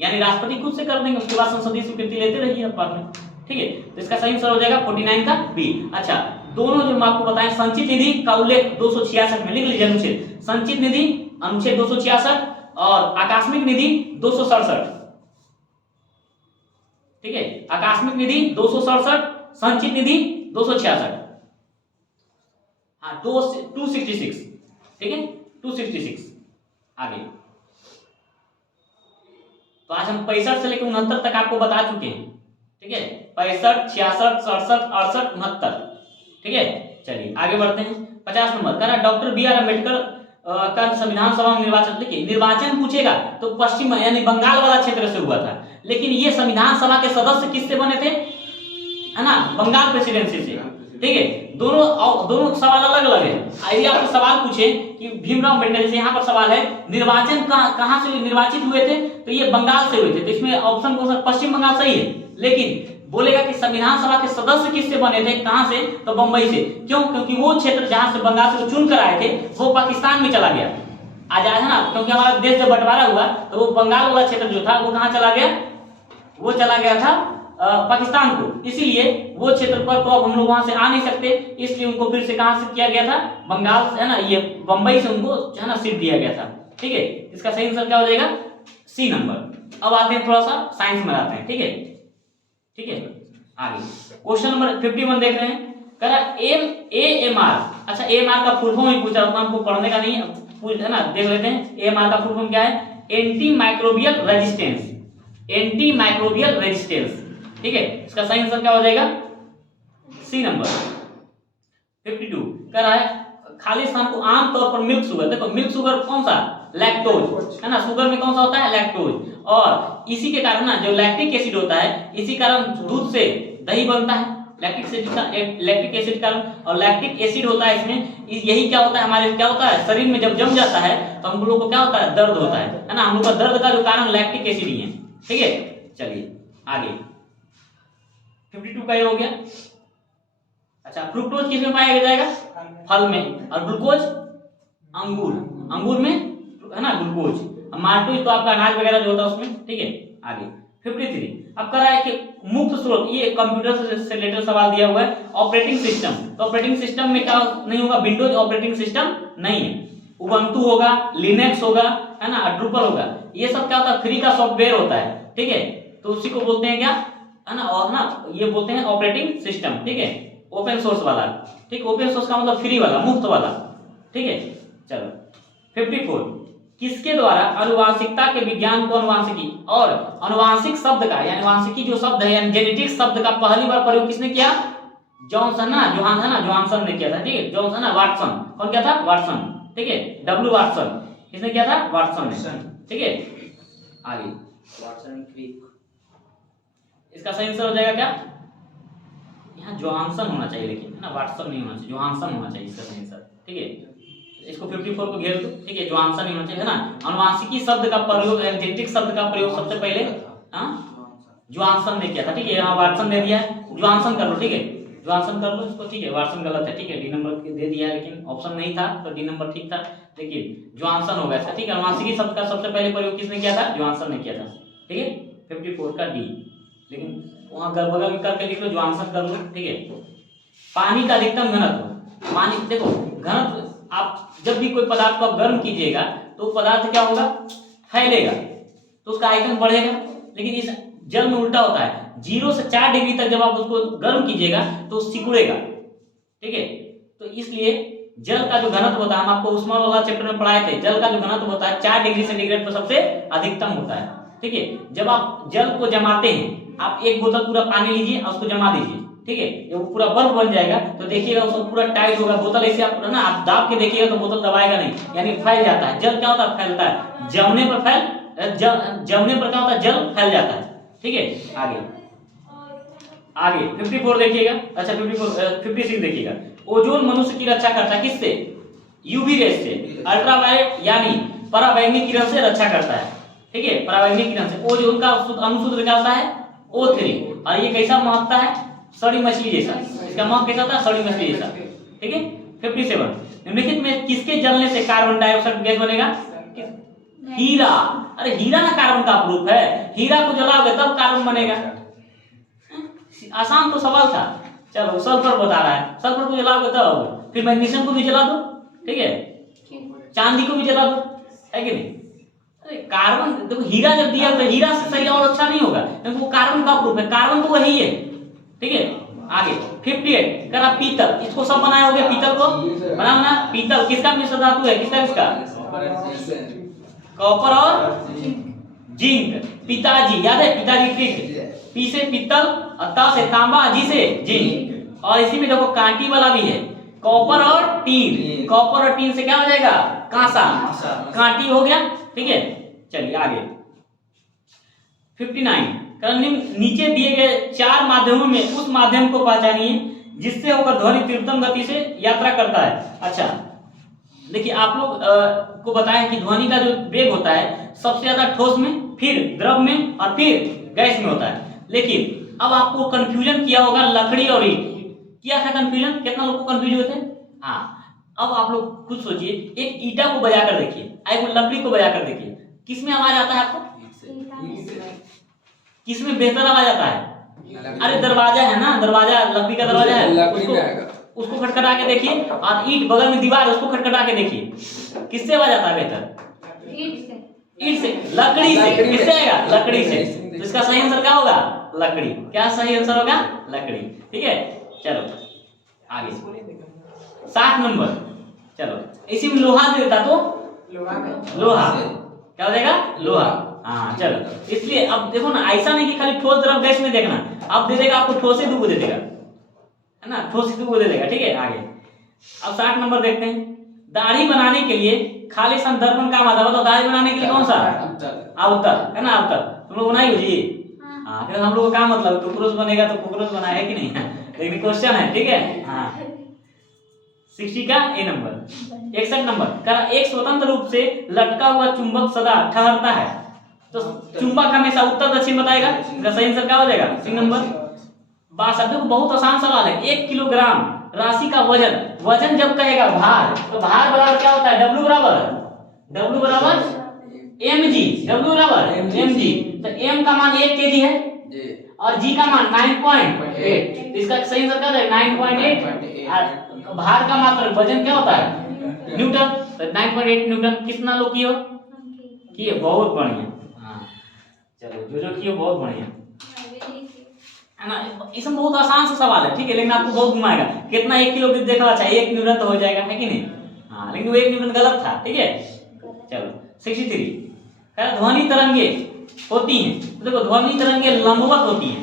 यानी राष्ट्रपति खुद से कर देंगे, उसके बाद संसदीय स्वीकृति लेते रहिए बाद में, ठीक है। तो इसका सही आंसर हो जाएगा 49 का बी। अच्छा, दोनों जो मैं आपको बताएं, संचित निधि का उल्लेख 266 में, लिख लीजिए अनुच्छेद, संचित निधि अनुच्छेद 266 और आकस्मिक निधि 267, ठीक है। आकस्मिक निधि 267, संचित निधि 266, हाँ 266, ठीक है 266। आगे तो आज हम 65 से लेकर 69 तक आपको बता चुके हैं, ठीक है। 65, 66, 67, 68, 69, ठीक है। चलिए आगे बढ़ते हैं। 50 नंबर कह रहा डॉक्टर बी आर अम्बेडकर का संविधान सभा में निर्वाचन, देखिए निर्वाचन पूछेगा तो पश्चिम यानी बंगाल वाला क्षेत्र से हुआ था, लेकिन ये संविधान सभा के सदस्य किससे बने थे, है ना, बंगाल प्रेसिडेंसी से, ठीक है। दोनों सवाल अलग अलग है। यदि आपसे सवाल पूछे कि भीमराव अम्बेडकर, जैसे यहाँ पर सवाल है निर्वाचन कहाँ से निर्वाचित हुए थे, तो ये बंगाल से हुए थे, तो इसमें ऑप्शन कौन सा, पश्चिम बंगाल सही है। लेकिन बोलेगा कि संविधान सभा के सदस्य किससे बने थे, कहां से, तो बंबई से। क्यों, क्योंकि वो क्षेत्र जहां से बंगाल से चुन कर आए थे वो पाकिस्तान में चला गया, आजाद है ना, क्योंकि हमारा देश जब बंटवारा हुआ तो वो बंगाल वाला क्षेत्र जो था वो कहां चला गया, वो चला गया था पाकिस्तान को, इसीलिए वो क्षेत्र पर तो अब हम लोग वहां से आ नहीं सकते, इसलिए उनको फिर से कहां से किया गया था, बंगाल से, है ना, ये बंबई से उनको है ना सीट दिया गया था, ठीक है। इसका सही आंसर क्या हो जाएगा, सी नंबर। अब आते हैं थोड़ा सा साइंस में आते हैं, ठीक है, ठीक है। आगे क्वेश्चन नंबर 51 देख रहे हैं, कह रहा AMR, अच्छा AMR का फुल फॉर्म ही पूछा, उतना हमको पढ़ने का नहीं है ना, देख लेते हैं। AMR का फुल फॉर्म क्या है, anti microbial resistance, anti microbial resistance, ठीक है। इसका सही आंसर क्या हो जाएगा, सी नंबर। 52 कह रहा है खाली स्थान को आमतौर पर मिल्क शुगर, देखो मिल्क शुगर कौन सा, लैक्टोज, है ना, शुगर में कौन सा होता है, लैक्टोज, और इसी के कारण ना जो लैक्टिक एसिड होता है, इसी कारण दूध से दही बनता है, लैक्टिक एसिड कारण, और लैक्टिक एसिड होता है इसमें, यही क्या होता है हमारे, क्या होता है शरीर में जब जम जाता है तो हम लोग को क्या होता है, दर्द होता है ना, हम लोग का दर्द का जो कारण लैक्टिक एसिड ही है, ठीक है। चलिए आगे 52 का ये हो गया। अच्छा, फ्रुक्टोज किसमें पाया जाएगा, फल में, और ग्लूकोज अंगूर में, है ना, ग्लूकोज, माल्टोज तो आपका अनाज वगैरह जो होता है उसमें, ठीक है। आगे 53 अब कर रहा है कि मुक्त स्रोत, ये कंप्यूटर से रिलेटेड सवाल दिया हुआ है, ऑपरेटिंग सिस्टम, तो ऑपरेटिंग सिस्टम में क्या नहीं होगा, विंडोज ऑपरेटिंग सिस्टम नहीं है, उबंटू होगा, लिनक्स होगा, है ना, ड्रूपल होगा, ये सब क्या होता है, फ्री का सॉफ्टवेयर होता है, ठीक है। तो उसी को बोलते हैं क्या, है ना, और ना ये बोलते हैं ऑपरेटिंग सिस्टम, ठीक है, ओपन सोर्स वाला, ठीक, ओपन सोर्स का मतलब फ्री वाला, मुफ्त वाला, ठीक है। चलो 54 किसके द्वारा अनुवांशिकता के विज्ञान को अनुवांशिकी और अनुवांशिक शब्द का, यानी अनुवांशिकी जो शब्द है यानी जेनेटिक शब्द का पहली बार प्रयोग किसने किया, जॉनसन ना, जॉनसन ने किया था, ठीक है, जॉनसन ना, वाटसन, कौन किया था, वाटसन, ठीक है, डब्ल्यू वाटसन, किसने किया था, वाटसन ने, ठीक है। आगे वाटसन क्रिक, इसका सही आंसर हो जाएगा क्या, यहाँ जॉनसन होना चाहिए, लेकिन है ना, वाटसन नहीं होना चाहिए, जॉनसन होना चाहिए इसका सही आंसर, ठीक है। इसको 54 को घेर दो, ठीक है, जॉनसन नहीं होना चाहिए, है ना। अनुवांशिकी शब्द का प्रयोग, जेनेटिक शब्द का प्रयोग सबसे पहले जॉनसन ने किया था, ठीक है, यहाँ वाटसन ने दिया है, जॉनसन कर लो, ठीक है, जोहानसन कर लो इसको, ठीक है। वाटसन गलत है, ठीक है, डी नंबर दे दिया है, लेकिन ऑप्शन नहीं था तो डी नंबर ठीक था। लेकिन जोहानसन होगा इसका, ठीक है। अनुवांशिकी शब्द का सबसे पहले प्रयोग किसने किया था? जोहानसन ने किया था, ठीक है। 54 का डी, लेकिन वहां बगल में करके लिख लो, जोहानसन कर लो, ठीक है। पानी का अधिकतम घनत्व, पानी देखो घनत्व, आप जब भी कोई पदार्थ को आप गर्म कीजिएगा तो पदार्थ क्या होगा? फैलेगा, तो उसका आयतन बढ़ेगा। लेकिन इस जल में उल्टा होता है, 0 से 4 डिग्री तक जब आप उसको गर्म कीजिएगा तो सिकुड़ेगा, ठीक है। तो इसलिए जल का जो घनत्व होता है, हम आपको ऊष्मा वाला चैप्टर में पढ़ाए थे, जल का जो घनत्व होता है 4 डिग्री सेंटीग्रेड पर सबसे अधिकतम होता है, ठीक है। जब आप जल को जमाते हैं, आप एक बोतल पूरा पानी लीजिए और उसको जमा दीजिए, ठीक है। जब वो पूरा बर्फ बन जाएगा तो देखिएगा उसको पूरा टाइट होगा, बोतल ऐसे आप ना आप दाब के देखिएगा तो बोतल दबाएगा नहीं, यानी फैल जाता है। जल क्या होता है? फैलता है। जमने पर जमने पर क्या होता है? जल फैल जाता है, ठीक है। आगे 54 देखिएगा, अच्छा 56 देखिएगा। ओजोन मनुष्य की रक्षा करता है किससे? यूवी रेस से। अल्ट्रावायलेट यानी पराबैंगनी किरण से रक्षा करता है, ठीक है, पराबैंगनी किरण से। ओजोन का अणुसूत्र क्या होता है? O3। और ये कैसा महकता है? सड़ी मछली जैसा। इसका महक कैसा होता है? सड़ी मछली जैसा, ठीक है। 57 निम्नलिखित में किसके जलने से कार्बन डाइऑक्साइड गैस बनेगा? हीरा। अरे हीरा ना कार्बन का प्रूफ है, हीरा को जलाओगे तब कार्बन बनेगा। आसान तो सवाल था। चलो सल्फर बता रहा है, सल्फर को जलाओगे तब, फिर मैग्नीशियम को भी जला दो, ठीक है, चांदी को भी जला दो, है कि नहीं। अरे कार्बन देखो, हीरा जब दिया तो हीरा से सही और अच्छा नहीं होगा, क्योंकि वो कार्बन का प्रूफ है, कार्बन तो वही है, ठीक है। आगे 58 करा पीतल, इसको सब बनाए हो गया, पीतल को बनाना। पीतल किसका मिश्र धातु है? किसका? कॉपर और जिंक। पिताजी याद है? पिताजी ठीक, पी से पीतल और ता से तांबा, जी से जिंक। और इसी में देखो कांटी वाला भी है, कॉपर और टीन। कॉपर और टीन से क्या हो जाएगा? कांसा। कांटी हो गया, ठीक है। चलिए आगे 59 नीचे दिए गए 4 माध्यमों में उस माध्यम को पहचानिए जिससे होकर ध्वनि तीव्रतम गति से यात्रा करता है। अच्छा देखिए, आप लोग को बताएं कि ध्वनि का जो वेग होता है सबसे ज्यादा ठोस में, फिर द्रव में और फिर गैस में होता है। लेकिन अब आपको कंफ्यूजन किया होगा लकड़ी और ईंट। किया था कंफ्यूजन? कितना लोग को कंफ्यूज हुए थे? हाँ, अब आप लोग खुद सोचिए, एक ईटा को बजाकर देखिए, एक लकड़ी को बजाकर देखिए, किसमें आवाज आता है आपको? किसमें बेहतर आवाज आता है? अरे दरवाजा है ना, दरवाजा, लकड़ी का दरवाजा है, उसको खटखटा के देखिए, और ईंट बगल में दीवार है उसको खटखटा के देखिए, किससे आवाज आता है बेहतर? ईंट से। लकड़ी से किससे आएगा? लकड़ी से। तो इसका सही आंसर क्या होगा? लकड़ी। क्या सही आंसर होगा? लकड़ी, ठीक है। चलो आगे 60 नंबर, चलो इसी में लोहा देता तो लोहा क्या हो जाएगा? लोहा। हाँ चलो, इसलिए अब देखो ना, ऐसा नहीं कि खाली ठोस द्रव गैस में देखना, अब दे देगा आपको ठोस से दो दे देगा, है ना, ठोस से दो दे देगा, ठीक है। आगे अब 60 नंबर देखते हैं। दाढ़ी बनाने के लिए खाली दर्पण काम आता है, बताओ दाढ़ी बनाने के लिए कौन सा? अवतर, है ना, अवतर। तुम लोग बनाई हो जी? हाँ, फिर हम लोग का मतलब कुकरोच बनेगा तो कुकरोच बना है कि नहीं? लेकिन क्वेश्चन है, ठीक है। हाँ 60 का ए नंबर। 61 नंबर करा, एक स्वतंत्र रूप से लटका हुआ चुंबक सदा ठहरता है, तो चुंबक हमेशा उत्तर दक्षिण बताएगा, इसका सही आंसर क्या हो जाएगा? सी नंबर। 62 देखो बहुत आसान सवाल है। 1 किलोग्राम राशि का वजन, वजन जब कहेगा भार, तो भार बराबर क्या होता है? W बराबर mg, W बराबर mg। तो m का मान 1 kg है और g का मान 9.8, तो इसका सही आंसर क्या हो जाएगा? 9.8। भार का मात्रक, वजन क्या होता है? न्यूटन। तो 9.8 न्यूटन। कितना लोग किए? बहुत बढ़िया। हाँ चलो, जो किए बहुत बढ़िया, है ना। इसमें बहुत आसान सा सवाल है, ठीक है, लेकिन आपको बहुत घुमाएगा। कितना? 1 किलो देखना चाहिए, 1 न्यूटन तो हो जाएगा, है कि नहीं? हाँ, लेकिन वो 1 न्यूटन गलत था, ठीक है। चलो 63 ध्वनि तरंगे होती हैं, तो देखो ध्वनि तरंगे लंबवत होती हैं,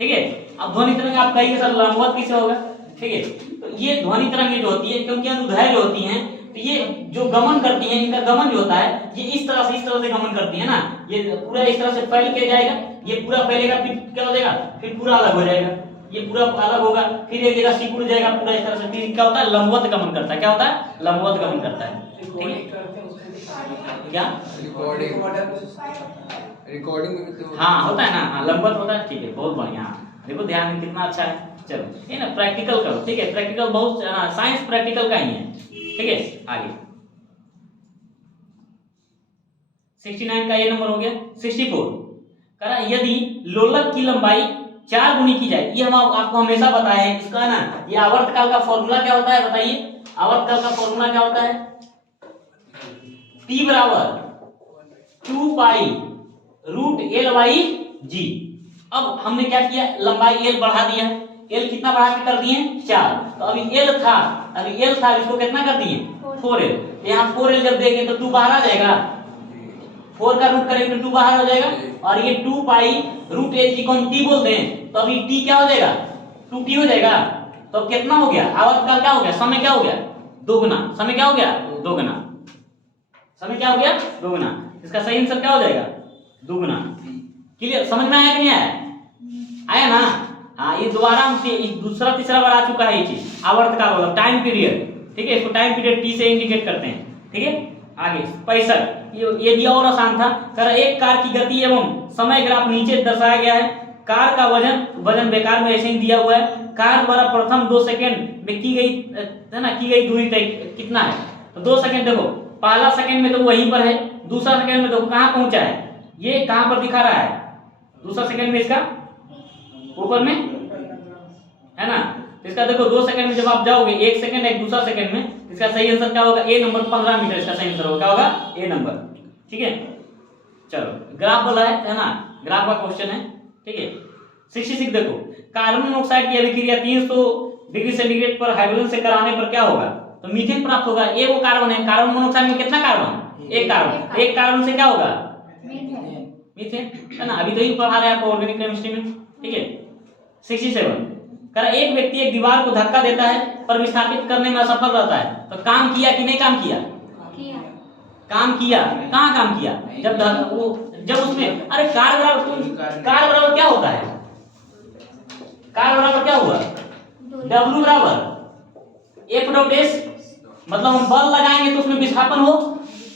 ठीक है। अब ध्वनि तरंगे आप कहिए सर लंबवत किसे होगा? ठीक है, तो ये ध्वनि तरंगे जो होती है, क्योंकि अनुदैर्घ्य होती हैं, तो ये जो गमन करती हैं, इनका गमन जो होता है ये इस तरह से गमन करती है ना, ये पूरा इस तरह से फैल के जाएगा, ये पूरा फैलेगा, फिर क्या हो जाएगा? फिर पूरा अलग हो जाएगा, ये पूरा अलग होगा, फिर एक जगह सिकुड़ जाएगा पूरा इस तरह से, फिर क्या होता है? लंबवत गमन करता है। क्या होता है? लंबवत गमन करता है, ठीक है। क्या रिकॉर्डिंग में तो हाँ होता है ना, हाँ लंबवत होता है, ठीक है, बहुत बढ़िया। देखो ध्यान में कितना अच्छा है। चलो ये ना प्रैक्टिकल करो, ठीक है, प्रैक्टिकल बहुत साइंस प्रैक्टिकल का ही है, ठीक है। आगे 69 का ये नंबर हो गया। 64 करा यदि लोलक की लंबाई 4 गुनी की जाए, ये हम आपको हमेशा बताए हैं इसका ना, ये आवर्तकाल का फॉर्मूला क्या होता है बताइए, आवर्तकाल का फॉर्मूला क्या होता है, T बराबर 2 पाई रूट एल बाई जी। अब हमने क्या किया, लंबाई एल बढ़ा दिया, एल कितना बढ़ा के कर दिए 4, तो अभी एल था, इसको कितना कर दिए 4l, यहाँ 4l जब देंगे तो 2 बाहर आ जाएगा, 4 का रूट करेंगे तो 2 बाहर हो जाएगा, और ये 2 पाई रूट एल जी को हम टी बोलते हैं, तो अभी टी क्या हो जाएगा 2t हो जाएगा। तो कितना हो गया, आवर्तकाल क्या हो गया, समय क्या हो गया दोगुना, समय क्या हो गया दोगुना, समय क्या हो गया दोगुना, इसका सही आंसर क्या हो जाएगा दोगुना। क्लियर, समझ में आया कि नहीं आया, आया ना। हाँ ये दोबारा हम दूसरा तीसरा बार आ चुका है ये चीज, आवर्तकाल वाला टाइम पीरियड, ठीक है, इसको टाइम पीरियड टी से इंडिकेट करते हैं, ठीक है। आगे 65 ये दिया और आसान था, कर एक कार की गति एवं समय ग्राफ नीचे दर्शाया गया है, कार का वजन बेकार में ऐसे ही दिया हुआ है, कार द्वारा प्रथम 2 सेकंड में की गई दूरी तय कितना है, तो 2 सेकंड देखो, पहला सेकंड में तो वहीं पर है, दूसरा सेकंड में देखो कहां पहुंचा है, ये कहां पर दिखा रहा है, दूसरा सेकंड में इसका ऊपर में है ना, तो इसका देखो 2 सेकंड में जब आप जाओगे, 1 सेकंड एक दूसरा सेकंड में, इसका सही आंसर क्या होगा ए नंबर 15 मीटर, इसका सही आंसर होगा क्या होगा ए नंबर, ठीक है। चलो ग्राफ वाला है ना, ग्राफ का क्वेश्चन है, ठीक है। 66 देखो, कार्बन मोनोऑक्साइड की अभिक्रिया 300 डिग्री सेंटीग्रेड पर हाइड्रोजन से कराने पर क्या होगा, तो मीथेन प्राप्त होगा, ये वो कार्बन है, कार्बन मोनोऑक्साइड में कितना कार्बन, एक कार्बन, एक कार्बन से क्या होगा मीथेन, है ना, अभी तो ही पढ़ा रहे हैं आपको ऑर्गेनिक केमिस्ट्री में, ठीक है। 67 कर एक व्यक्ति एक दीवार को धक्का देता है पर विस्थापित करने में असफल रहता है, तो काम किया कि नहीं काम किया, काम किया, कहाँ काम किया, जब उसमें, अरे कार बराबर क्या होता है, कार बराबर क्या हुआ W बराबर F डॉट S, मतलब हम बल लगाएंगे तो उसमें विस्थापन हो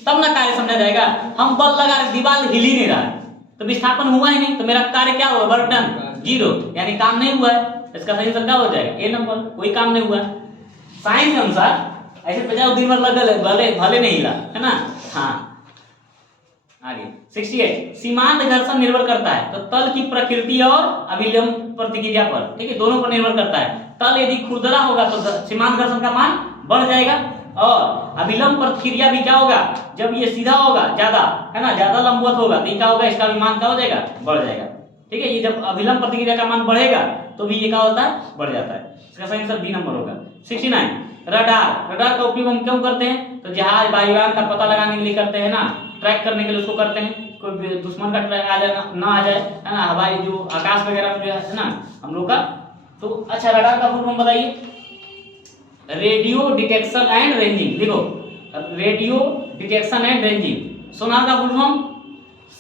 तब ना कार्य समझा जाएगा, हम बल लगा रहे दीवार हिल ही नहीं रहा है तो विस्थापन हुआ ही नहीं, तो मेरा कार्य क्या हुआ वर्क डन 0, यानी काम नहीं हुआ है, इसका सही आंसर क्या हो जाएगा ए नंबर, कोई काम नहीं हुआ। साइंस के अनुसार ऐसे 50 दिन भर लगल है, भले नहीं हिला, है ना। हाँ आगे 68 सीमांत घर्षण निर्भर करता है, तो तल की प्रकृति और अभिलंब प्रतिक्रिया पर, ठीक है, दोनों पर निर्भर करता है। तल यदि खुरदरा होगा तो सीमांत घर्षण का मान बढ़ जाएगा, और अभिलंब प्रतिक्रिया भी क्या होगा, जब ये सीधा होगा ज्यादा, है ना, ज्यादा लंबवत होगा तो क्या होगा, इसका भी मान क्या हो जाएगा बढ़ जाएगा, ठीक है। ये जब अभिलंब प्रतिक्रिया का मान बढ़ेगा तो भी ये क्या होता है बढ़ जाता है, इसका सही आंसर बी नंबर होगा। 69 रडार का उपयोग हम क्यों करते हैं, तो जहाज वायुयान का पता लगाने के लिए करते हैं ना, ट्रैक करने के लिए उसको करते हैं, कोई दुश्मन का ट्रैक आ जाए ना आ जाए, है ना, हवाई जो आकाश वगैरह में जो है ना हम लोग का, तो अच्छा रडार का फुल फॉर्म बताइए, रेडियो डिटेक्शन एंड रेंजिंग, देखो रेडियो डिटेक्शन एंड रेंजिंग, सोनार का full form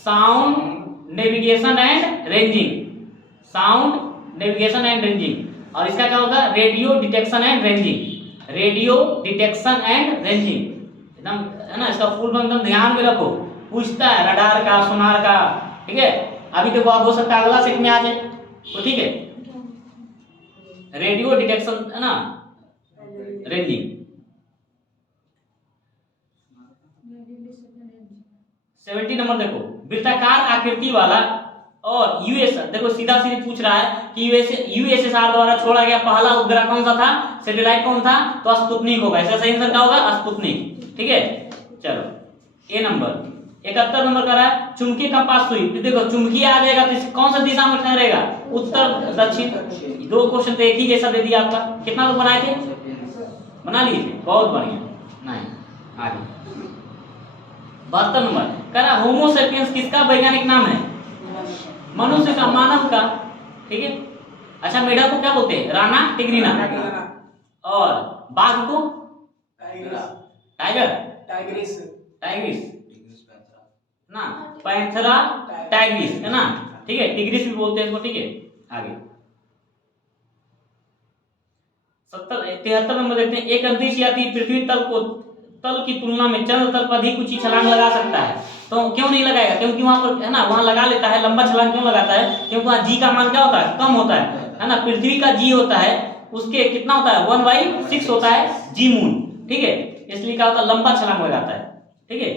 sound navigation and ranging, sound navigation and ranging, और इसका क्या होगा radio detection and ranging, radio detection and ranging, एकदम है ना, इसका फुल फॉर्म एकदम ध्यान में रखो, पूछता है रडार का सोनार का, ठीक है। अभी देखो आप हो सकता है अगला सेट में आ जाए, तो ठीक है, रेडियो डिटेक्शन है ना रेंजिंग। 70 नंबर देखो, वृत्ताकार आकृति वाला और यूएस, देखो सीधा सीधे पूछ रहा है कि यूएसएसआर द्वारा छोड़ा गया पहला उपग्रह कौन सा था, सैटेलाइट कौन था, तो स्पुतनिक होगा, इसका सही आंसर क्या होगा स्पुतनिक, ठीक है। चलो ए नंबर 71 नंबर का रहा है चुंबकीय कपास सुई, तो देखो चुंबकीय आ जाएगा तो कौन सा दिशा में ठहरेगा, उत्तर दक्षिण, दो क्वेश्चन तो एक ही जैसा दे दिया आपका, कितना लोग बनाए थे, बना लिए थे, बहुत बढ़िया। नहीं आगे 72 नंबर करा होमो सेपियंस किसका वैज्ञानिक नाम है, मनुष्य का, मानव का, ठीक है। अच्छा मेढक को क्या बोलते हैं, राना टिग्रीना, और बाघ को टाइगर टाइग्रिस ना, पैंथरा टाइग्रिस, है ना, ठीक है, टिग्रिस भी बोलते हैं इसको, ठीक है। आगे 73 नंबर देखते हैं, एक अंतरिक्ष यात्री पृथ्वी तल की तुलना में चंद्र तल पर अधिक ऊंची छलांग लगा सकता है, तो क्यों नहीं लगाएगा? क्योंकि वहां पर है ना, वहां लगा लेता है। लंबा छलांग क्यों लगाता है? क्योंकि वहां जी का मान क्या होता है? कम होता है ना। पृथ्वी का जी होता है उसके कितना होता है? 1/6 होता है जी मून, ठीक है। इसलिए क्या होता है? लंबा छलांग लगाता है, ठीक है।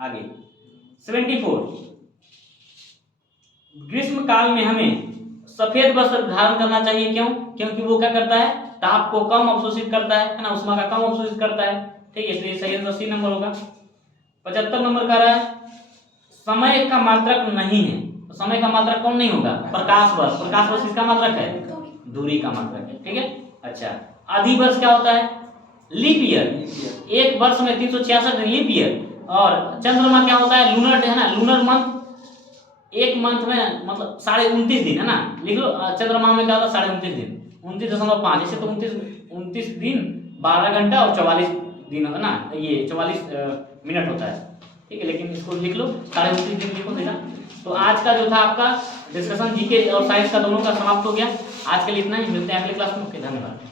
आगे 74, ग्रीष्म काल में हमें सफेद वस्त्र धारण करना चाहिए। क्यों? क्योंकि वो क्या करता है? ताप को कम अवशोषित करता है ना, उष्मा का कम अवशोषित करता है, ठीक है। इसलिए सही आंसर सी नंबर होगा। 75 नंबर का रहा है समय का मात्रक नहीं है। तो समय का मात्रक कौन नहीं होगा? प्रकाश वर्ष। प्रकाश वर्ष किसका मात्रक है? दूरी का मात्रक है, ठीक है। अच्छा, अधिवर्ष क्या होता है? Leap year. एक वर्ष में 366 दिन लीप ईयर। और चंद्रमा क्या होता है? लूनर है ना, लूनर मंथ। एक मंथ में मतलब 29.5 दिन है ना, लिख लो। चंद्रमा में क्या होता है? 29.5 दिन, 29.5। इसे तो 29 दिन 12 घंटा और 44 दिन है ना, ये 44 मिनट होता है, ठीक है। लेकिन इसको लिख लो 29.5 दिन लिखो बेटा। तो आज का जो था आपका डिस्कशन जीके और साइंस का दोनों का समाप्त हो गया। आज के लिए इतना ही, मिलते हैं अगले क्लास में। धन्यवाद।